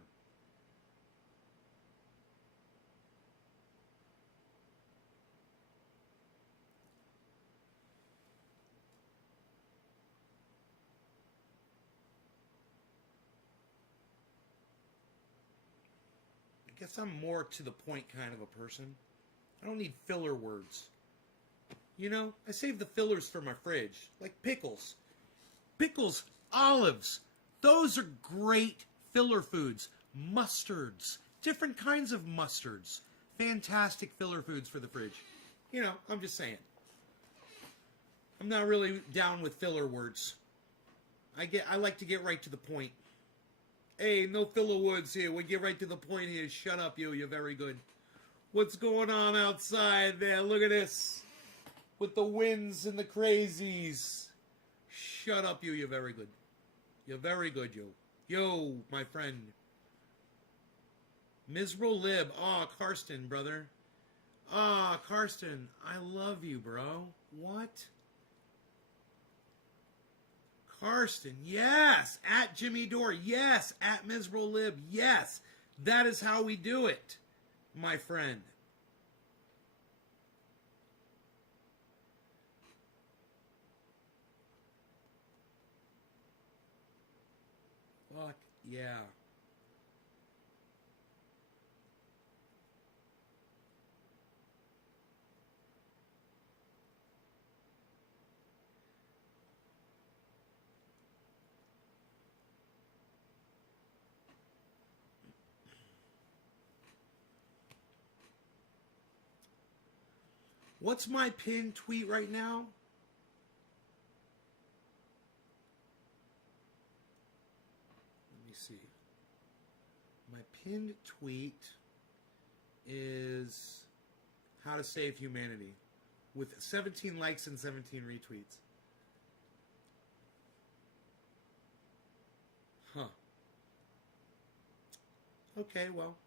I guess I'm more to the point kind of a person. I don't need filler words. You know, I save the fillers for my fridge, like pickles. Pickles, olives, those are great filler foods. Mustards, different kinds of mustards. Fantastic filler foods for the fridge. You know, I'm just saying. I'm not really down with filler words. I like to get right to the point. Hey, no filler words here. We get right to the point here. Shut up, you. You're very good. What's going on outside there? Look at this. With the winds and the crazies. Shut up, you. You're very good. You're very good, you. Yo, my friend. Misro Lib. Aw, Karsten, brother. Ah, Karsten. I love you, bro. What? Karsten, yes. At Jimmy Dore, yes. At Misro Lib, yes. That is how we do it, my friend. Fuck yeah. What's my pinned tweet right now? Let me see. My pinned tweet is how to save humanity with 17 likes and 17 retweets. Huh. Okay, well,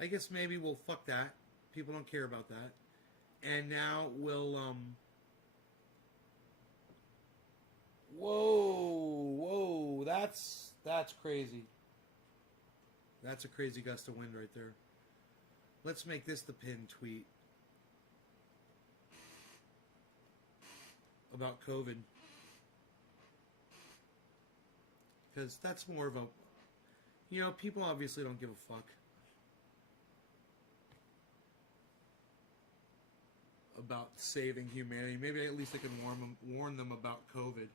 I guess maybe we'll fuck that. People don't care about that. And now we'll, whoa, that's crazy. That's a crazy gust of wind right there. Let's make this the pinned tweet about COVID. Because that's more of a, you know, people obviously don't give a fuck about saving humanity. Maybe at least I can warn them about COVID.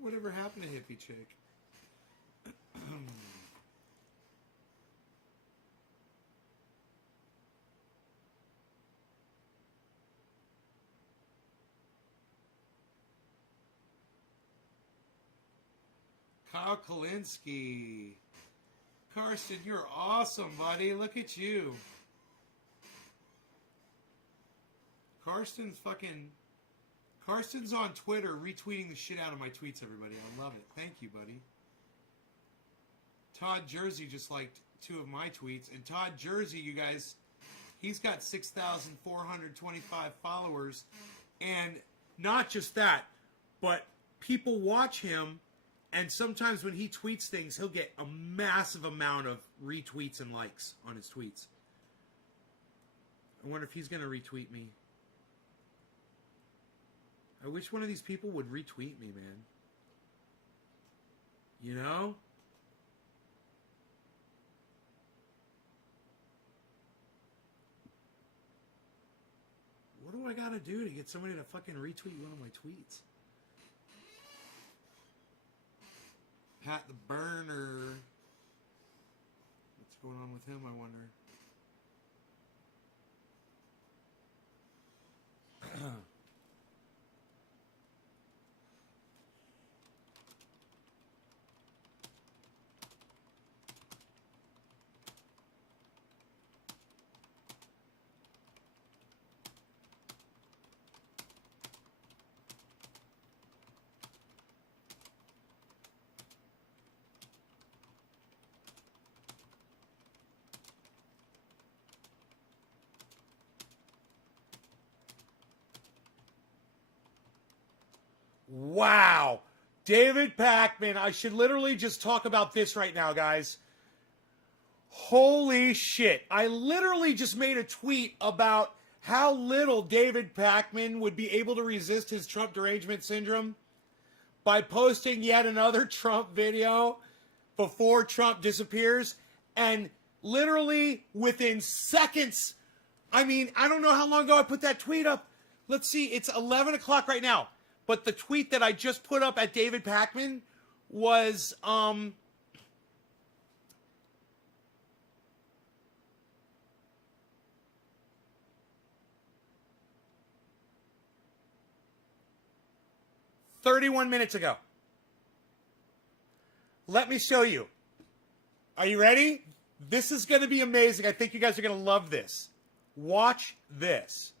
Whatever happened to hippie chick? Kyle Kalinsky. Karsten, you're awesome, buddy. Look at you. Karsten's on Twitter retweeting the shit out of my tweets, everybody. I love it. Thank you, buddy. Todd Jersey just liked 2 of my tweets. And Todd Jersey, you guys, he's got 6,425 followers. And not just that, but people watch him. And sometimes when he tweets things, he'll get a massive amount of retweets and likes on his tweets. I wonder if he's going to retweet me. I wish one of these people would retweet me, man. You know? What do I got to do to get somebody to fucking retweet one of my tweets? Pat the Burner. What's going on with him, I wonder? Wow. David Pakman. I should literally just talk about this right now, guys. Holy shit. I literally just made a tweet about how little David Pakman would be able to resist his Trump derangement syndrome by posting yet another Trump video before Trump disappears. And literally within seconds, I mean, I don't know how long ago I put that tweet up. Let's see, it's 11 o'clock right now. But the tweet that I just put up at David Pakman was, 31 minutes ago. Let me show you. Are you ready? This is going to be amazing. I think you guys are going to love this. Watch this.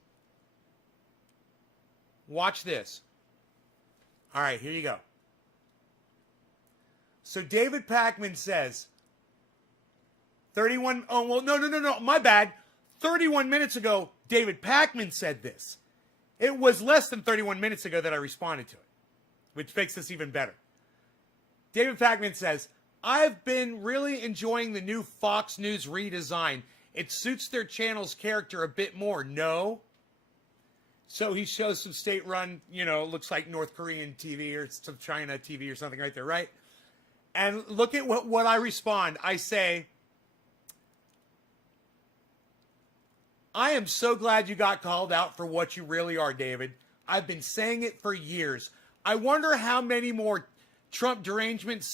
Watch this. All right, here you go. So David Pakman says, 31, oh, well, no, my bad. 31 minutes ago, David Pakman said this. It was less than 31 minutes ago that I responded to it, which makes this even better. David Pakman says, I've been really enjoying the new Fox News redesign. It suits their channel's character a bit more, no? So he shows some state-run, looks like North Korean TV or some China TV or something right there, right? And look at what I respond. I say, I am so glad you got called out for what you really are, David. I've been saying it for years. I wonder how many more Trump derangement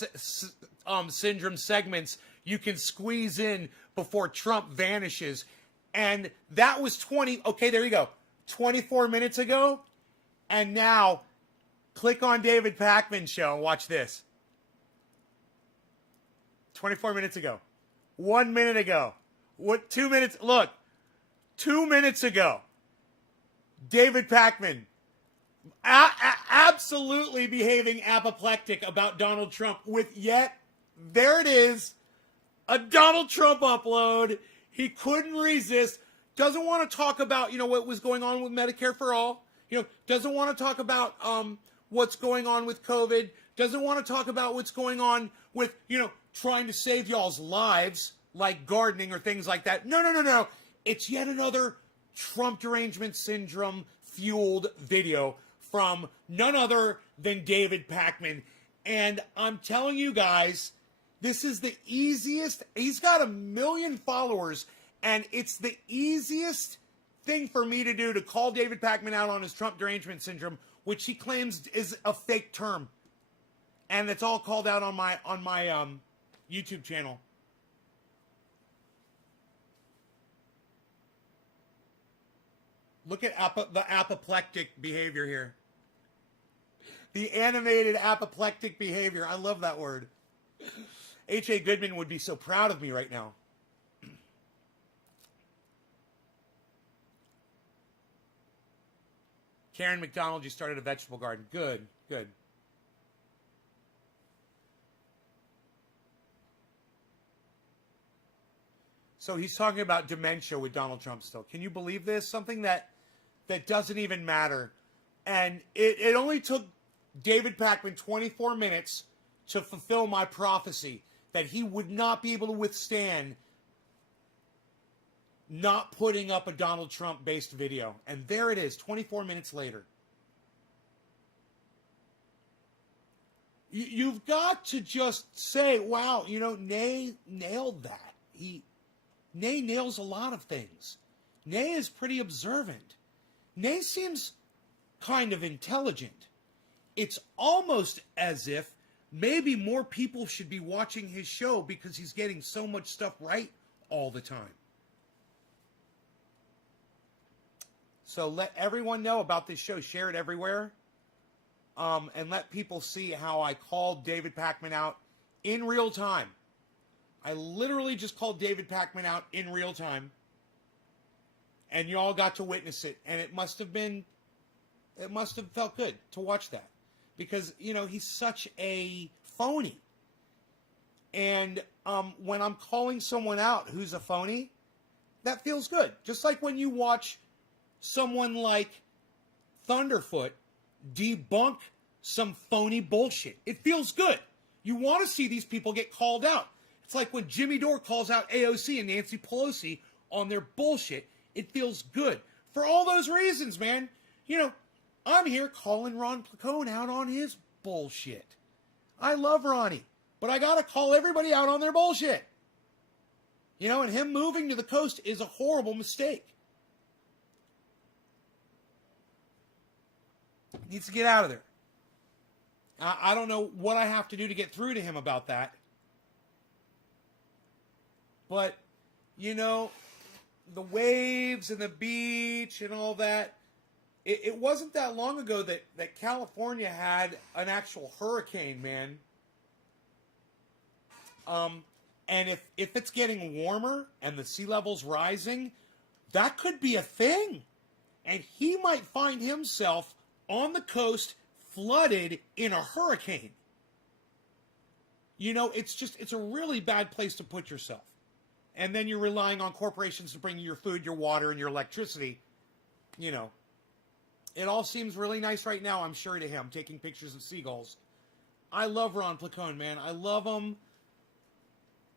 syndrome segments you can squeeze in before Trump vanishes. And that was 24 minutes ago. And now, click on David Pakman's show and watch this. 24 minutes ago. 1 minute ago. 2 minutes? Look. 2 minutes ago. David Pakman. Absolutely behaving apoplectic about Donald Trump with yet, there it is, a Donald Trump upload. He couldn't resist. Doesn't want to talk about, what was going on with Medicare for all. Doesn't want to talk about what's going on with COVID. Doesn't want to talk about what's going on with, trying to save y'all's lives, like gardening or things like that. No. It's yet another Trump derangement syndrome fueled video from none other than David Pakman. And I'm telling you guys, this is the easiest. He's got 1 million followers, and it's the easiest thing for me to do to call David Pakman out on his Trump derangement syndrome, which he claims is a fake term. And it's all called out on my YouTube channel. Look at the apoplectic behavior here. The animated apoplectic behavior. I love that word. H.A. Goodman would be so proud of me right now. Karen McDonald, you started a vegetable garden. Good. So he's talking about dementia with Donald Trump still. Can you believe this? Something that doesn't even matter. And it only took David Pakman 24 minutes to fulfill my prophecy that he would not be able to withstand not putting up a Donald Trump-based video. And there it is, 24 minutes later. You've got to just say, wow, Nay nailed that. Nay nails a lot of things. Nay is pretty observant. Nay seems kind of intelligent. It's almost as if maybe more people should be watching his show because he's getting so much stuff right all the time. So let everyone know about this show. Share it everywhere. And let people see how I called David Pakman out in real time. I literally just called David Pakman out in real time. And you all got to witness it. And it must have felt good to watch that. Because, he's such a phony. And when I'm calling someone out who's a phony, that feels good. Just like when you watch someone like Thunderfoot debunk some phony bullshit. It feels good. You want to see these people get called out. It's like when Jimmy Dore calls out AOC and Nancy Pelosi on their bullshit. It feels good. For all those reasons, man. I'm here calling Ron Placone out on his bullshit. I love Ronnie, but I got to call everybody out on their bullshit. And him moving to the coast is a horrible mistake. He needs to get out of there. I don't know what I have to do to get through to him about that. But, the waves and the beach and all that, it wasn't that long ago that California had an actual hurricane, man. And if it's getting warmer and the sea level's rising, that could be a thing. And he might find himself on the coast flooded in a hurricane. It's a really bad place to put yourself. And then you're relying on corporations to bring you your food, your water, and your electricity. It all seems really nice right now, I'm sure, to him, taking pictures of seagulls. I love Ron Placone, man. I love him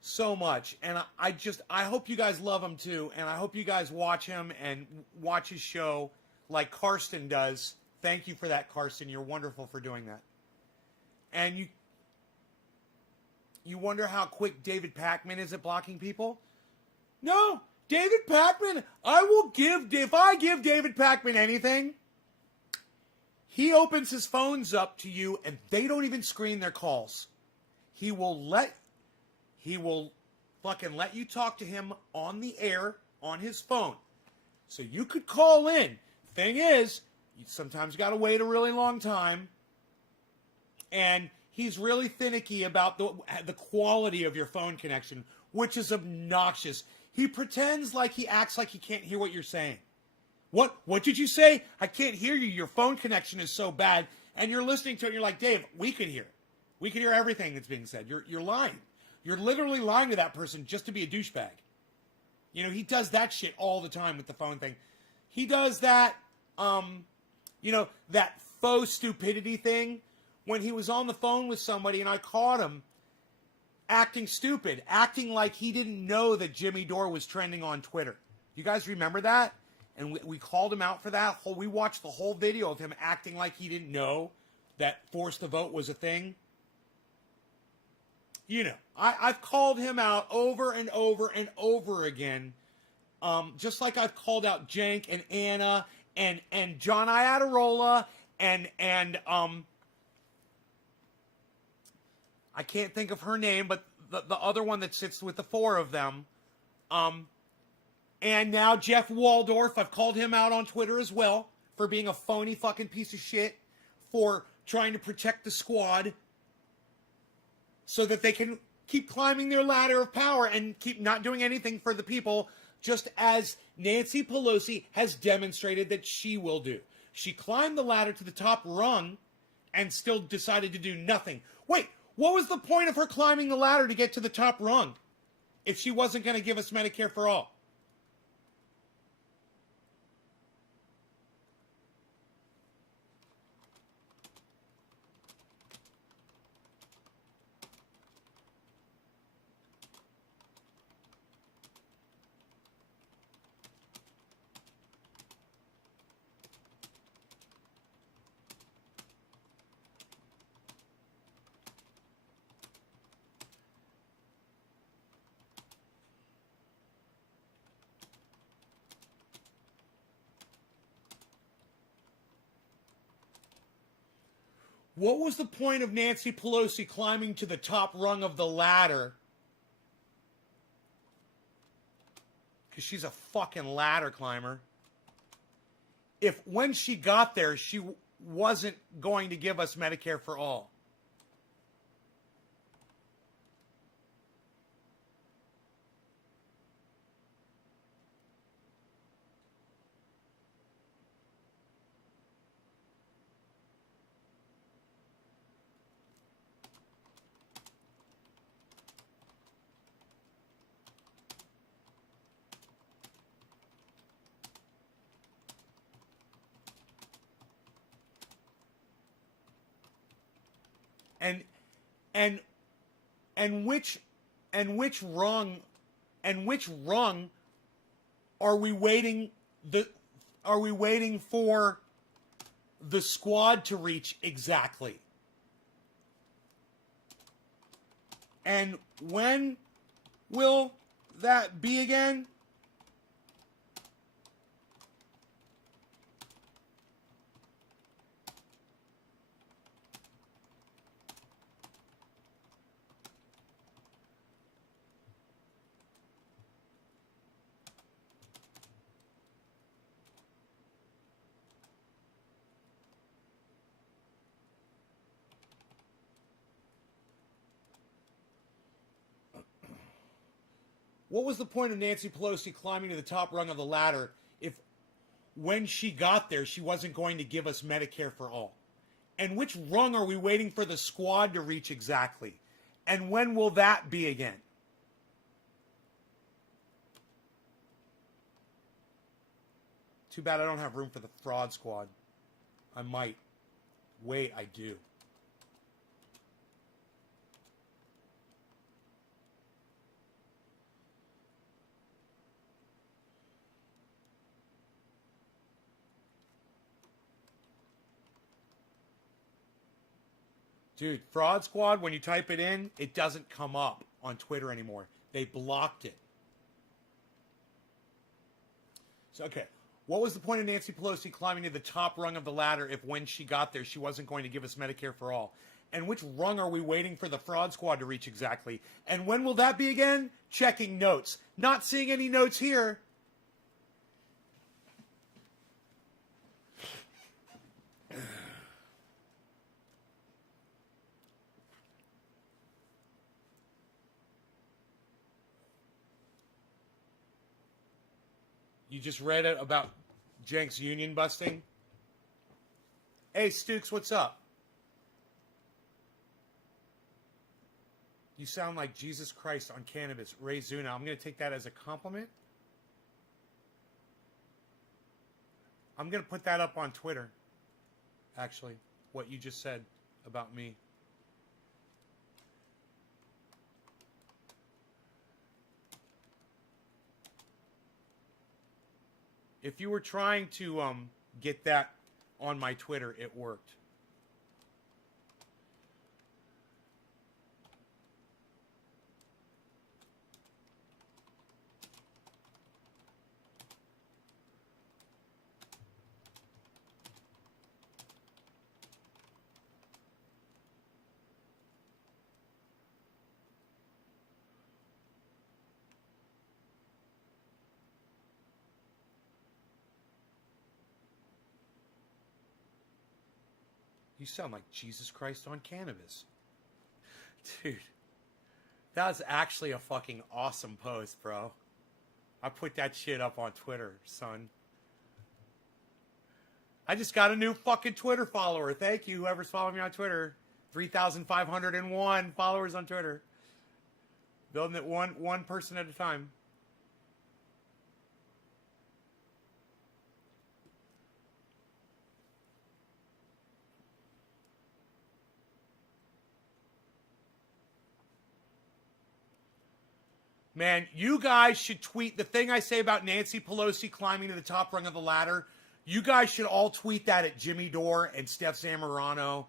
so much. And I hope you guys love him too. And I hope you guys watch him and watch his show like Karsten does. Thank you for that, Karsten. You're wonderful for doing that. And you wonder how quick David Pakman is at blocking people? No, David Pakman, if I give David Pakman anything, He opens his phones up to you, and they don't even screen their calls. He will fucking let you talk to him on the air on his phone. So you could call in. Thing is, you sometimes got to wait a really long time. And he's really finicky about the quality of your phone connection, which is obnoxious. He pretends like he acts like he can't hear what you're saying. What did you say? I can't hear you. Your phone connection is so bad. And you're listening to it and you're like, Dave, we can hear. We can hear everything that's being said. You're lying. You're literally lying to that person just to be a douchebag. You know, he does that shit all the time with the phone thing. He does that, that faux stupidity thing when he was on the phone with somebody and I caught him acting stupid, acting like he didn't know that Jimmy Dore was trending on Twitter. You guys remember that? And we called him out for that. We watched the whole video of him acting like he didn't know that Force the Vote was a thing. You know, I've called him out over and over and over again. Just like I've called out Jank and Anna and John Iadarola and I can't think of her name, but the other one that sits with the four of them. And now Jeff Waldorf, I've called him out on Twitter as well for being a phony fucking piece of shit, for trying to protect the squad so that they can keep climbing their ladder of power and keep not doing anything for the people, just as Nancy Pelosi has demonstrated that she will do. She climbed the ladder to the top rung and still decided to do nothing. Wait, what was the point of her climbing the ladder to get to the top rung if she wasn't going to give us Medicare for all? What was the point of Nancy Pelosi climbing to the top rung of the ladder? Because she's a fucking ladder climber. If when she got there, she wasn't going to give us Medicare for all. And which rung are we waiting for the squad to reach exactly? And when will that be again? What was the point of Nancy Pelosi climbing to the top rung of the ladder if when she got there, she wasn't going to give us Medicare for all? And which rung are we waiting for the squad to reach exactly? And when will that be again? Too bad I don't have room for the fraud squad. I might. Wait, I do. Dude, Fraud Squad, when you type it in, it doesn't come up on Twitter anymore. They blocked it. So, okay. What was the point of Nancy Pelosi climbing to the top rung of the ladder if when she got there she wasn't going to give us Medicare for all? And which rung are we waiting for the fraud squad to reach exactly? And when will that be again? Checking notes. Not seeing any notes here. You just read it about Jenks union busting? Hey, Stukes, what's up? You sound like Jesus Christ on cannabis. Ray Zuna. I'm going to take that as a compliment. I'm going to put that up on Twitter, actually, what you just said about me. If you were trying to get that on my Twitter, it worked. You sound like Jesus Christ on cannabis. Dude, that's actually a fucking awesome post, bro. I put that shit up on Twitter, son. I just got a new fucking Twitter follower. Thank you, whoever's following me on Twitter. 3,501 followers on Twitter. Building it one person at a time. Man, you guys should tweet the thing I say about Nancy Pelosi climbing to the top rung of the ladder. You guys should all tweet that at Jimmy Dore and Steph Zamorano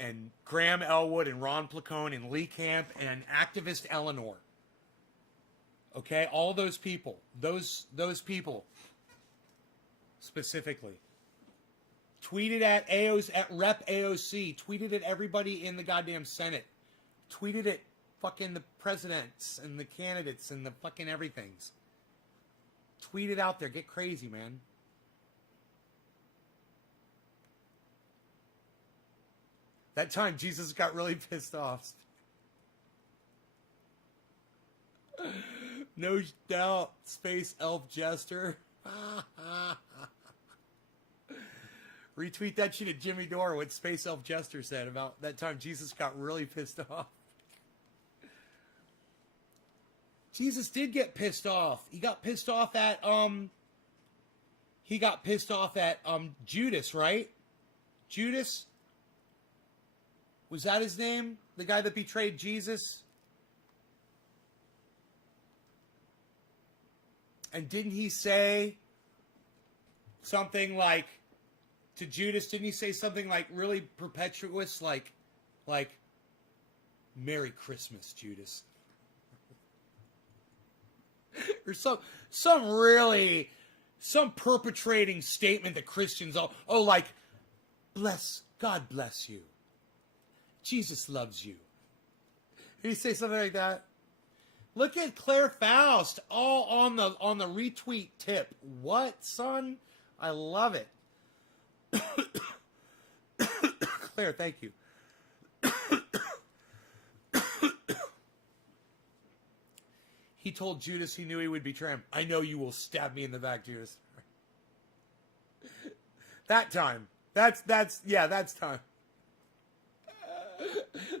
and Graham Elwood and Ron Placone and Lee Camp and activist Eleanor. Okay, all those people, those people specifically. Tweet it at Rep AOC. Tweet it at everybody in the goddamn Senate. Tweet it at fucking the presidents and the candidates and the fucking everythings. Tweet it out there. Get crazy, man. That time Jesus got really pissed off. No doubt, Space Elf Jester. Retweet that shit at Jimmy Dore, what Space Elf Jester said about that time Jesus got really pissed off. Jesus did get pissed off. He got pissed off at Judas, right? Judas? Was that his name? The guy that betrayed Jesus? And didn't he say something like to Judas, didn't he say something like really perpetuous like Merry Christmas, Judas? Or some perpetrating statement that Christians like God bless you. Jesus loves you. Did he say something like that? Look at Claire Faust all on the retweet tip. What, son? I love it. Claire, thank you. He told Judas he knew he would betray him. I know you will stab me in the back, Judas. That time. That's time.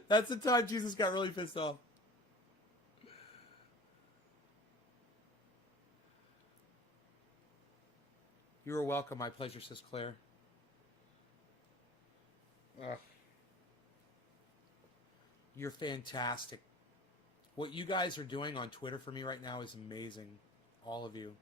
That's the time Jesus got really pissed off. You are welcome. My pleasure, says Claire. You're fantastic. What you guys are doing on Twitter for me right now is amazing. All of you.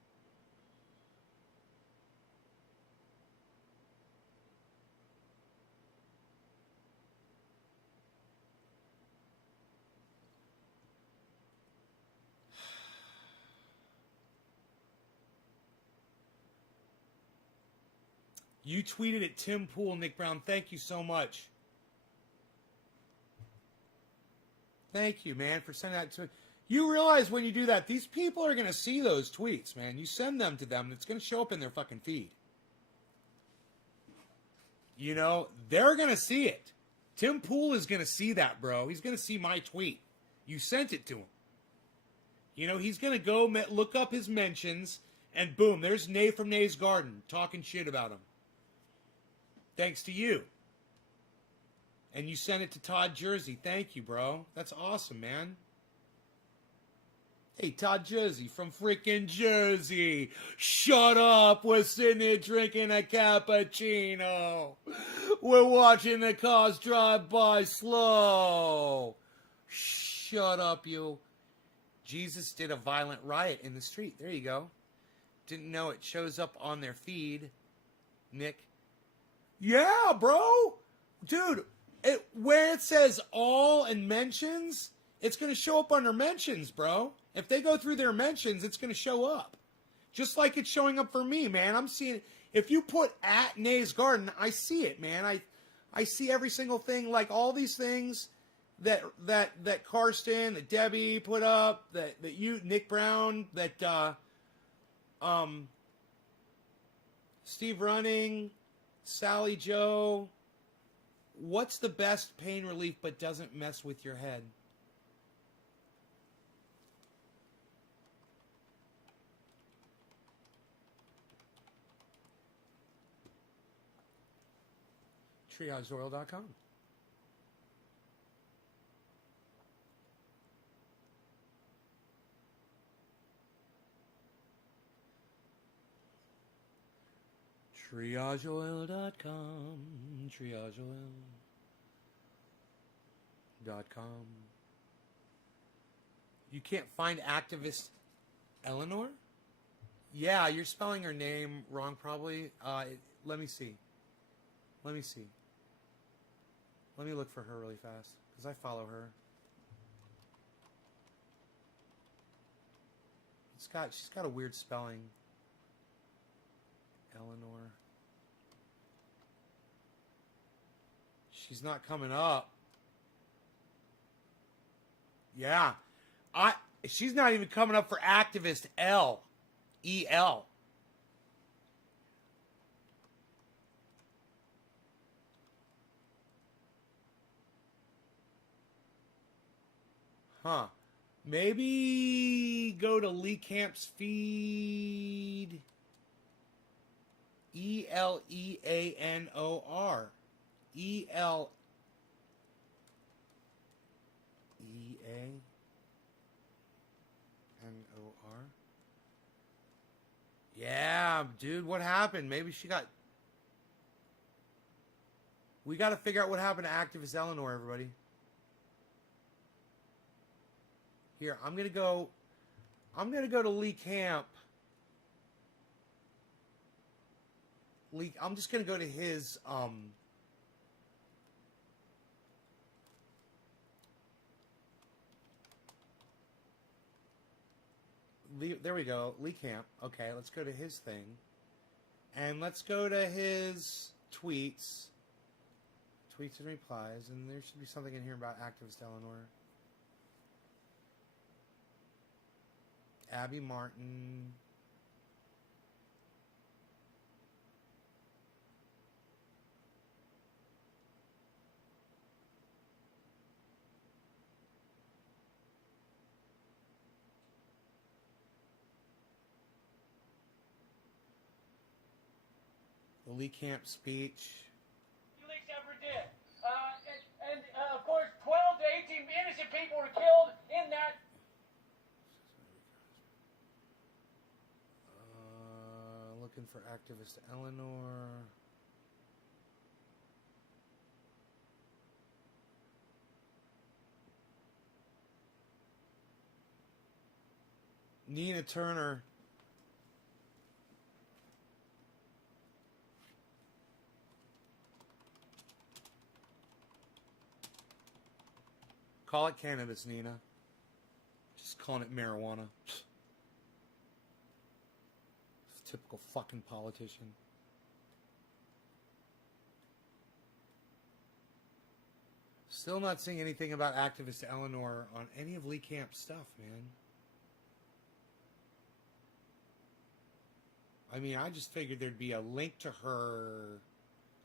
You tweeted at Tim Pool, Nick Brown. Thank you so much. Thank you, man, for sending that to me. You realize when you do that, these people are going to see those tweets, man. You send them to them, it's going to show up in their fucking feed. You know, they're going to see it. Tim Pool is going to see that, bro. He's going to see my tweet. You sent it to him. You know, he's going to go look up his mentions, and boom, there's Nay from Nay's Garden talking shit about him. Thanks to you. And you sent it to Todd Jersey. Thank you, bro. That's awesome, man. Hey, Todd Jersey from freaking Jersey. Shut up. We're sitting there drinking a cappuccino. We're watching the cars drive by slow. Shut up, you. Jesus did a violent riot in the street. There you go. Didn't know it shows up on their feed. Nick. Yeah, bro. Dude, where it says all and mentions, it's going to show up under mentions, bro. If they go through their mentions, it's going to show up. Just like it's showing up for me, man. I'm seeing it. If you put at Nay's Garden, I see it, man. I see every single thing, like all these things that Karsten, that Debbie put up, that you, Nick Brown, that Steve Running, Sally Joe. What's the best pain relief but doesn't mess with your head? TriageOil.com. TriageOil.com. TriageOil.com. You can't find activist Eleanor? Yeah, you're spelling her name wrong probably. Let me see. Let me look for her really fast, because I follow her. She's got a weird spelling. Eleanor. She's not coming up. Yeah. She's not even coming up for activist L. E-L. Huh. Maybe go to Lee Camp's feed. Eleanor. Eleanor. Yeah, dude, what happened? Maybe she got... We got to figure out what happened to activist Eleanor, everybody. Here, I'm going to go to Lee Camp. I'm just going to go to his there we go, Lee Camp. Okay, let's go to his thing. And let's go to his tweets. Tweets and replies, and there should be something in here about activist Eleanor. Abby Martin. The Lee Camp speech. WikiLeaks ever did. And of course, 12 to 18 innocent people were killed in that. Looking for activist Eleanor. Nina Turner. Call it cannabis, Nina. Just calling it marijuana. Typical fucking politician. Still not seeing anything about activist Eleanor on any of Lee Camp's stuff, man. I mean, I just figured there'd be a link to her,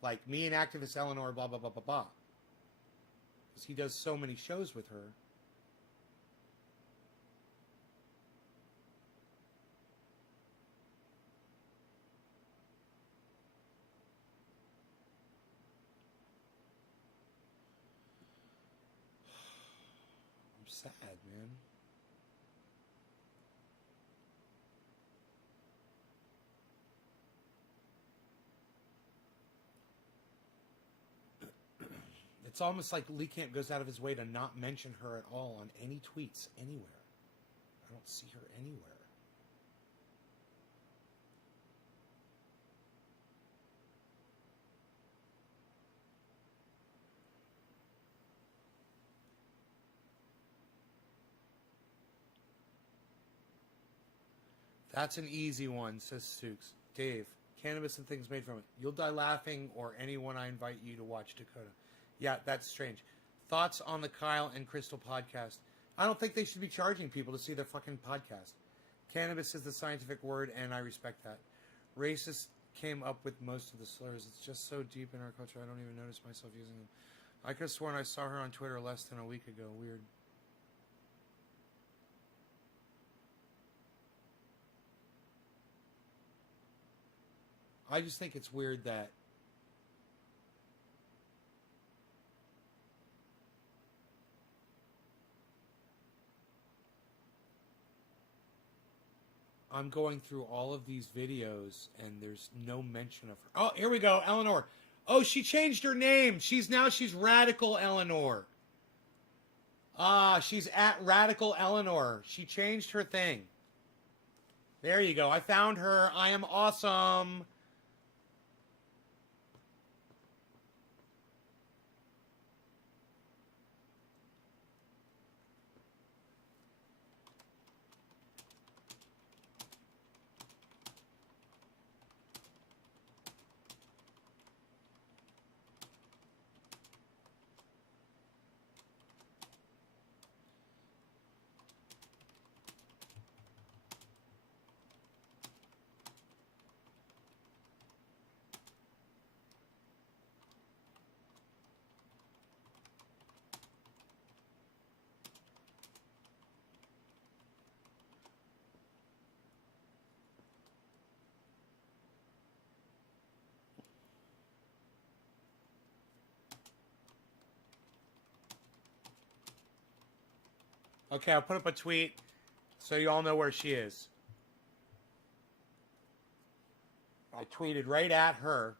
like me and activist Eleanor, blah, blah, blah, blah, blah. Because he does so many shows with her. I'm sad, man. It's almost like Lee Camp goes out of his way to not mention her at all on any tweets anywhere. I don't see her anywhere. That's an easy one, says Sukes. Dave, cannabis and things made from it. You'll die laughing, or anyone I invite you to watch Dakota. Yeah, that's strange. Thoughts on the Kyle and Crystal podcast? I don't think they should be charging people to see their fucking podcast. Cannabis is the scientific word, and I respect that. Racist came up with most of the slurs. It's just so deep in our culture, I don't even notice myself using them. I could have sworn I saw her on Twitter less than a week ago. Weird. I just think it's weird that I'm going through all of these videos and there's no mention of her. Oh, here we go, Eleanor. Oh, she changed her name. She's Radical Eleanor. She's at Radical Eleanor. She changed her thing. There you go. I found her. I am awesome. Okay, I'll put up a tweet so you all know where she is. I tweeted right at her.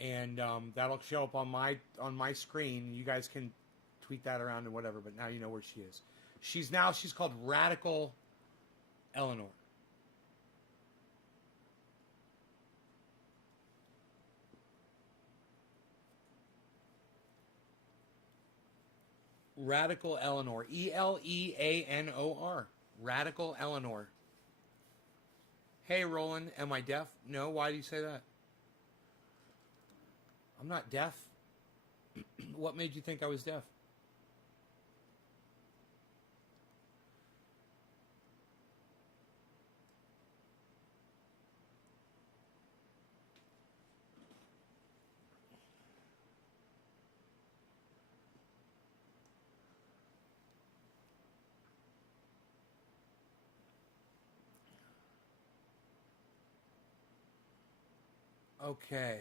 And that'll show up on my screen. You guys can tweet that around and whatever, but now you know where she is. She's called Radical Eleanor. Radical Eleanor. Eleanor. Radical Eleanor. Hey, Roland, am I deaf? No, why do you say that? I'm not deaf. What made you think I was deaf? Okay.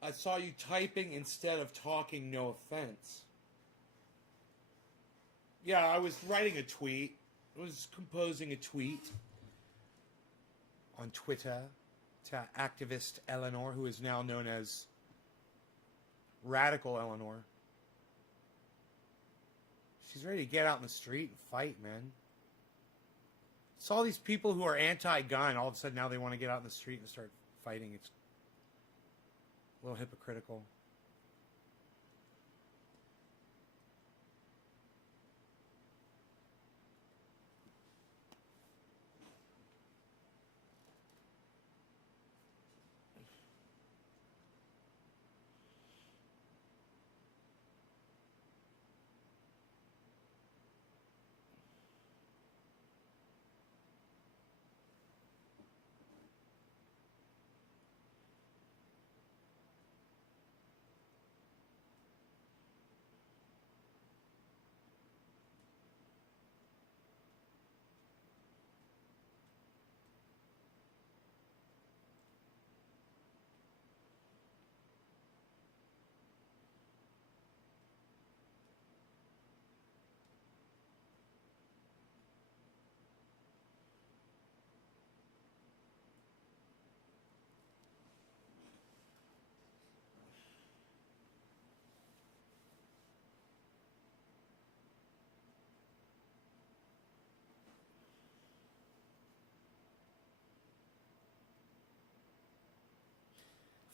I saw you typing instead of talking, no offense. Yeah, I was writing a tweet. I was composing a tweet on Twitter to activist Eleanor, who is now known as Radical Eleanor. She's ready to get out in the street and fight, man. It's all these people who are anti-gun. All of a sudden now they want to get out in the street and start fighting. It's a little hypocritical.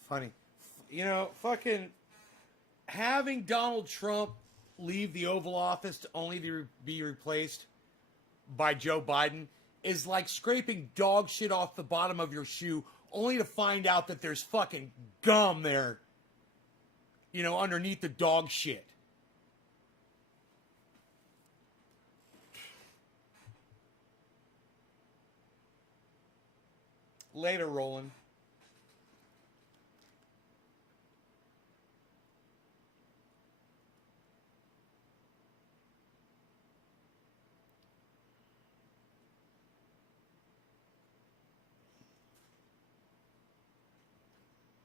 Funny. You know, fucking having Donald Trump leave the Oval Office to only to be replaced by Joe Biden is like scraping dog shit off the bottom of your shoe only to find out that there's fucking gum there, you know, underneath the dog shit. Later, Roland.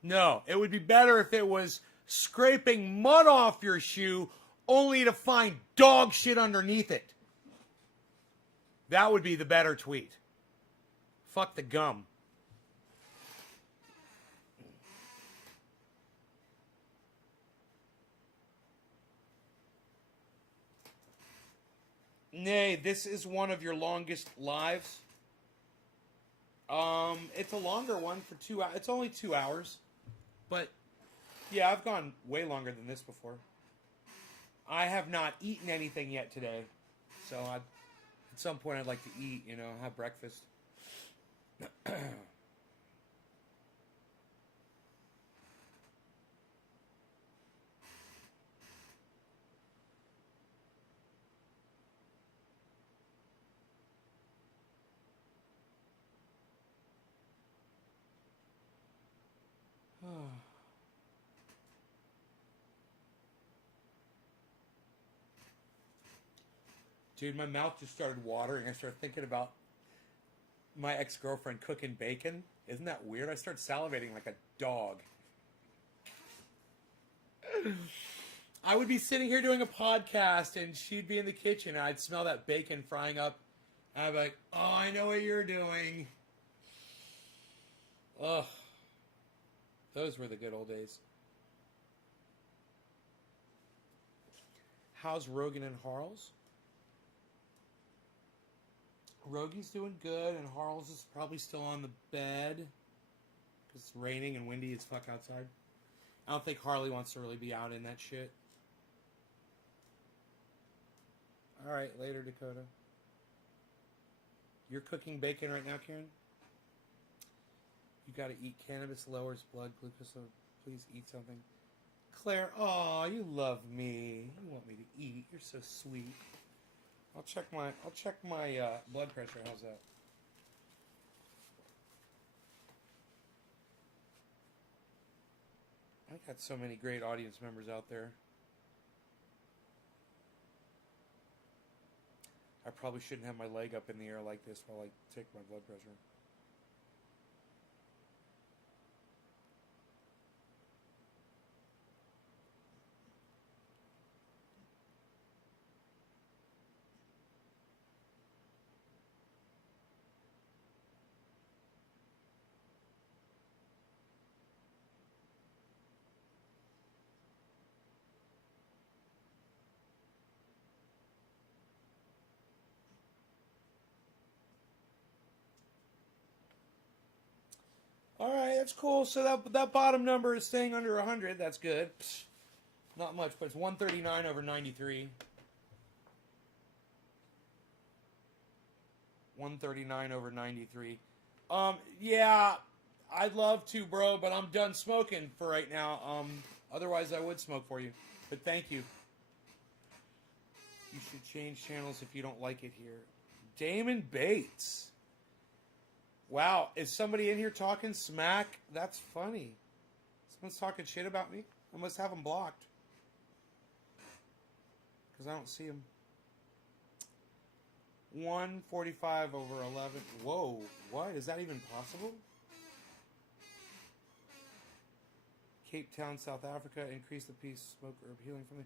No, it would be better if it was scraping mud off your shoe only to find dog shit underneath it. That would be the better tweet. Fuck the gum. Nay, this is one of your longest lives. It's a longer one for 2 hours. It's only 2 hours. But, yeah, I've gone way longer than this before. I have not eaten anything yet today. So, at some point I'd like to eat, you know, have breakfast. Dude, my mouth just started watering. I started thinking about my ex-girlfriend cooking bacon. Isn't that weird? I started salivating like a dog. I would be sitting here doing a podcast and she'd be in the kitchen and I'd smell that bacon frying up. And I'd be like, oh, I know what you're doing. Ugh. Those were the good old days. How's Rogan and Harles? Rogi's doing good, and Harles is probably still on the bed because it's raining and windy as fuck outside. I don't think Harley wants to really be out in that shit. Alright, later, Dakota. You're cooking bacon right now, Karen? You gotta eat. Cannabis lowers blood glucose, so please eat something. Claire, aw, you love me. You want me to eat. You're so sweet. I'll check my blood pressure. How's that? I got so many great audience members out there. I probably shouldn't have my leg up in the air like this while I take my blood pressure. All right, that's cool. So that bottom number is staying under 100. That's good. Psh, not much, but it's 139 over 93. 139 over 93. Yeah, I'd love to, bro, but I'm done smoking for right now. Otherwise I would smoke for you. But thank you. You should change channels if you don't like it here. Damon Bates. Wow, is somebody in here talking smack? That's funny. Someone's talking shit about me? I must have them blocked. Because I don't see them. 145 over 11. Whoa, what? Is that even possible? Cape Town, South Africa. Increase the peace, smoke herb healing from the...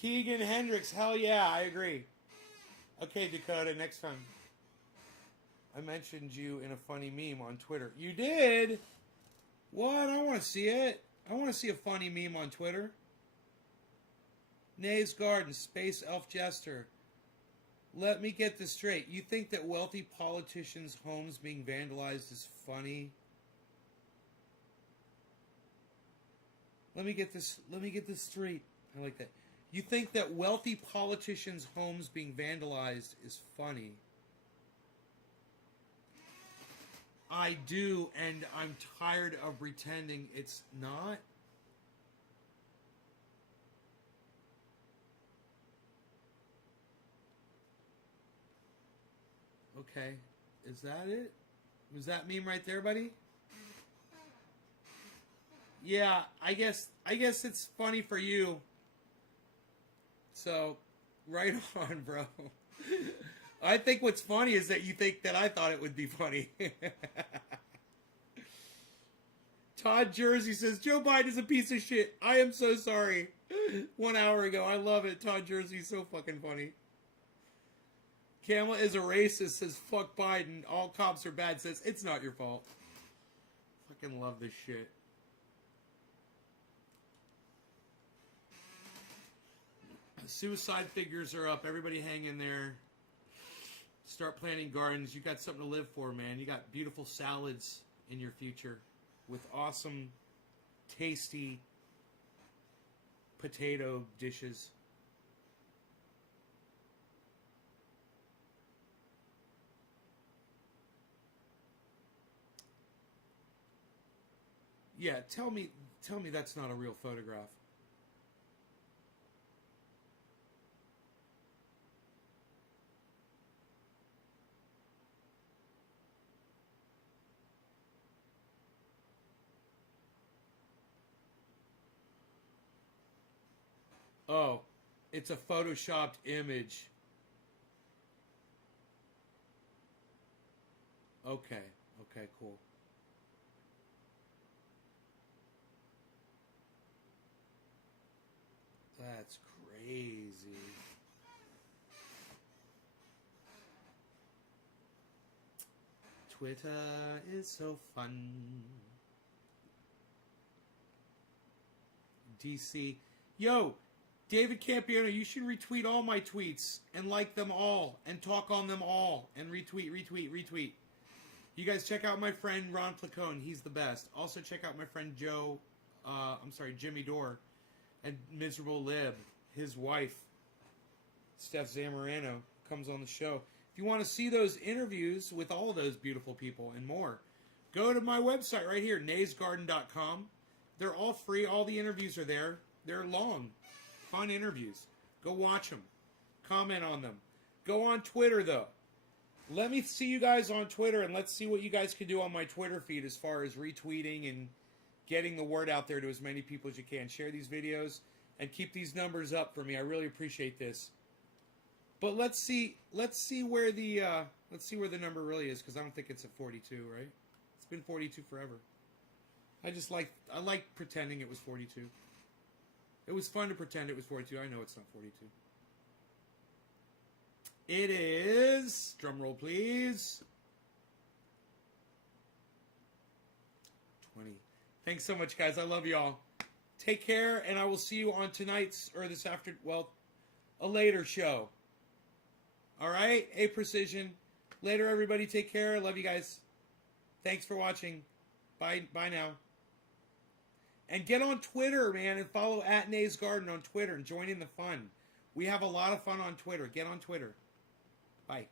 Keegan Hendricks. Hell yeah, I agree. Okay, Dakota, next time. I mentioned you in a funny meme on Twitter. You did? What? I want to see it. I want to see a funny meme on Twitter. Nay's Garden, Space Elf Jester. Let me get this straight. You think that wealthy politicians' homes being vandalized is funny? Let me get this straight. I like that. You think that wealthy politicians' homes being vandalized is funny? I do, and I'm tired of pretending it's not. Okay, is that it? Was that meme right there, buddy? Yeah, I guess it's funny for you. So, right on, bro. I think what's funny is that you think that I thought it would be funny. Todd Jersey says, Joe Biden is a piece of shit. I am so sorry. 1 hour ago. I love it. Todd Jersey's so fucking funny. Kamala is a racist, says, fuck Biden. All cops are bad, says, it's not your fault. Fucking love this shit. Suicide figures are up. Everybody hang in there. Start planting gardens. You got something to live for, man. You got beautiful salads in your future with awesome, tasty potato dishes. Yeah, tell me that's not a real photograph. Oh, it's a photoshopped image. Okay, cool. That's crazy. Twitter is so fun. DC. Yo, David Campiano, you should retweet all my tweets and like them all and talk on them all and retweet. You guys check out my friend Ron Placone. He's the best. Also check out my friend Jimmy Dore and Miserable Lib. His wife, Steph Zamorano, comes on the show. If you want to see those interviews with all of those beautiful people and more, go to my website right here, naysgarden.com. They're all free. All the interviews are there. They're long, fun interviews. Go watch them. Comment on them. Go on Twitter, though. Let me see you guys on Twitter, and let's see what you guys can do on my Twitter feed as far as retweeting and getting the word out there to as many people as you can. Share these videos and keep these numbers up for me. I really appreciate this. But let's see where the number really is, because I don't think it's at 42, right? It's been 42 forever. I like pretending it was 42. It was fun to pretend it was 42. I know it's not 42. It is, drum roll please, 20. Thanks so much, guys. I love y'all. Take care, and I will see you on tonight's, or this after, well, a later show. All right? A Precision. Later, everybody. Take care. Love you guys. Thanks for watching. Bye now. And get on Twitter, man, and follow at Nays Garden on Twitter and join in the fun. We have a lot of fun on Twitter. Get on Twitter. Bye.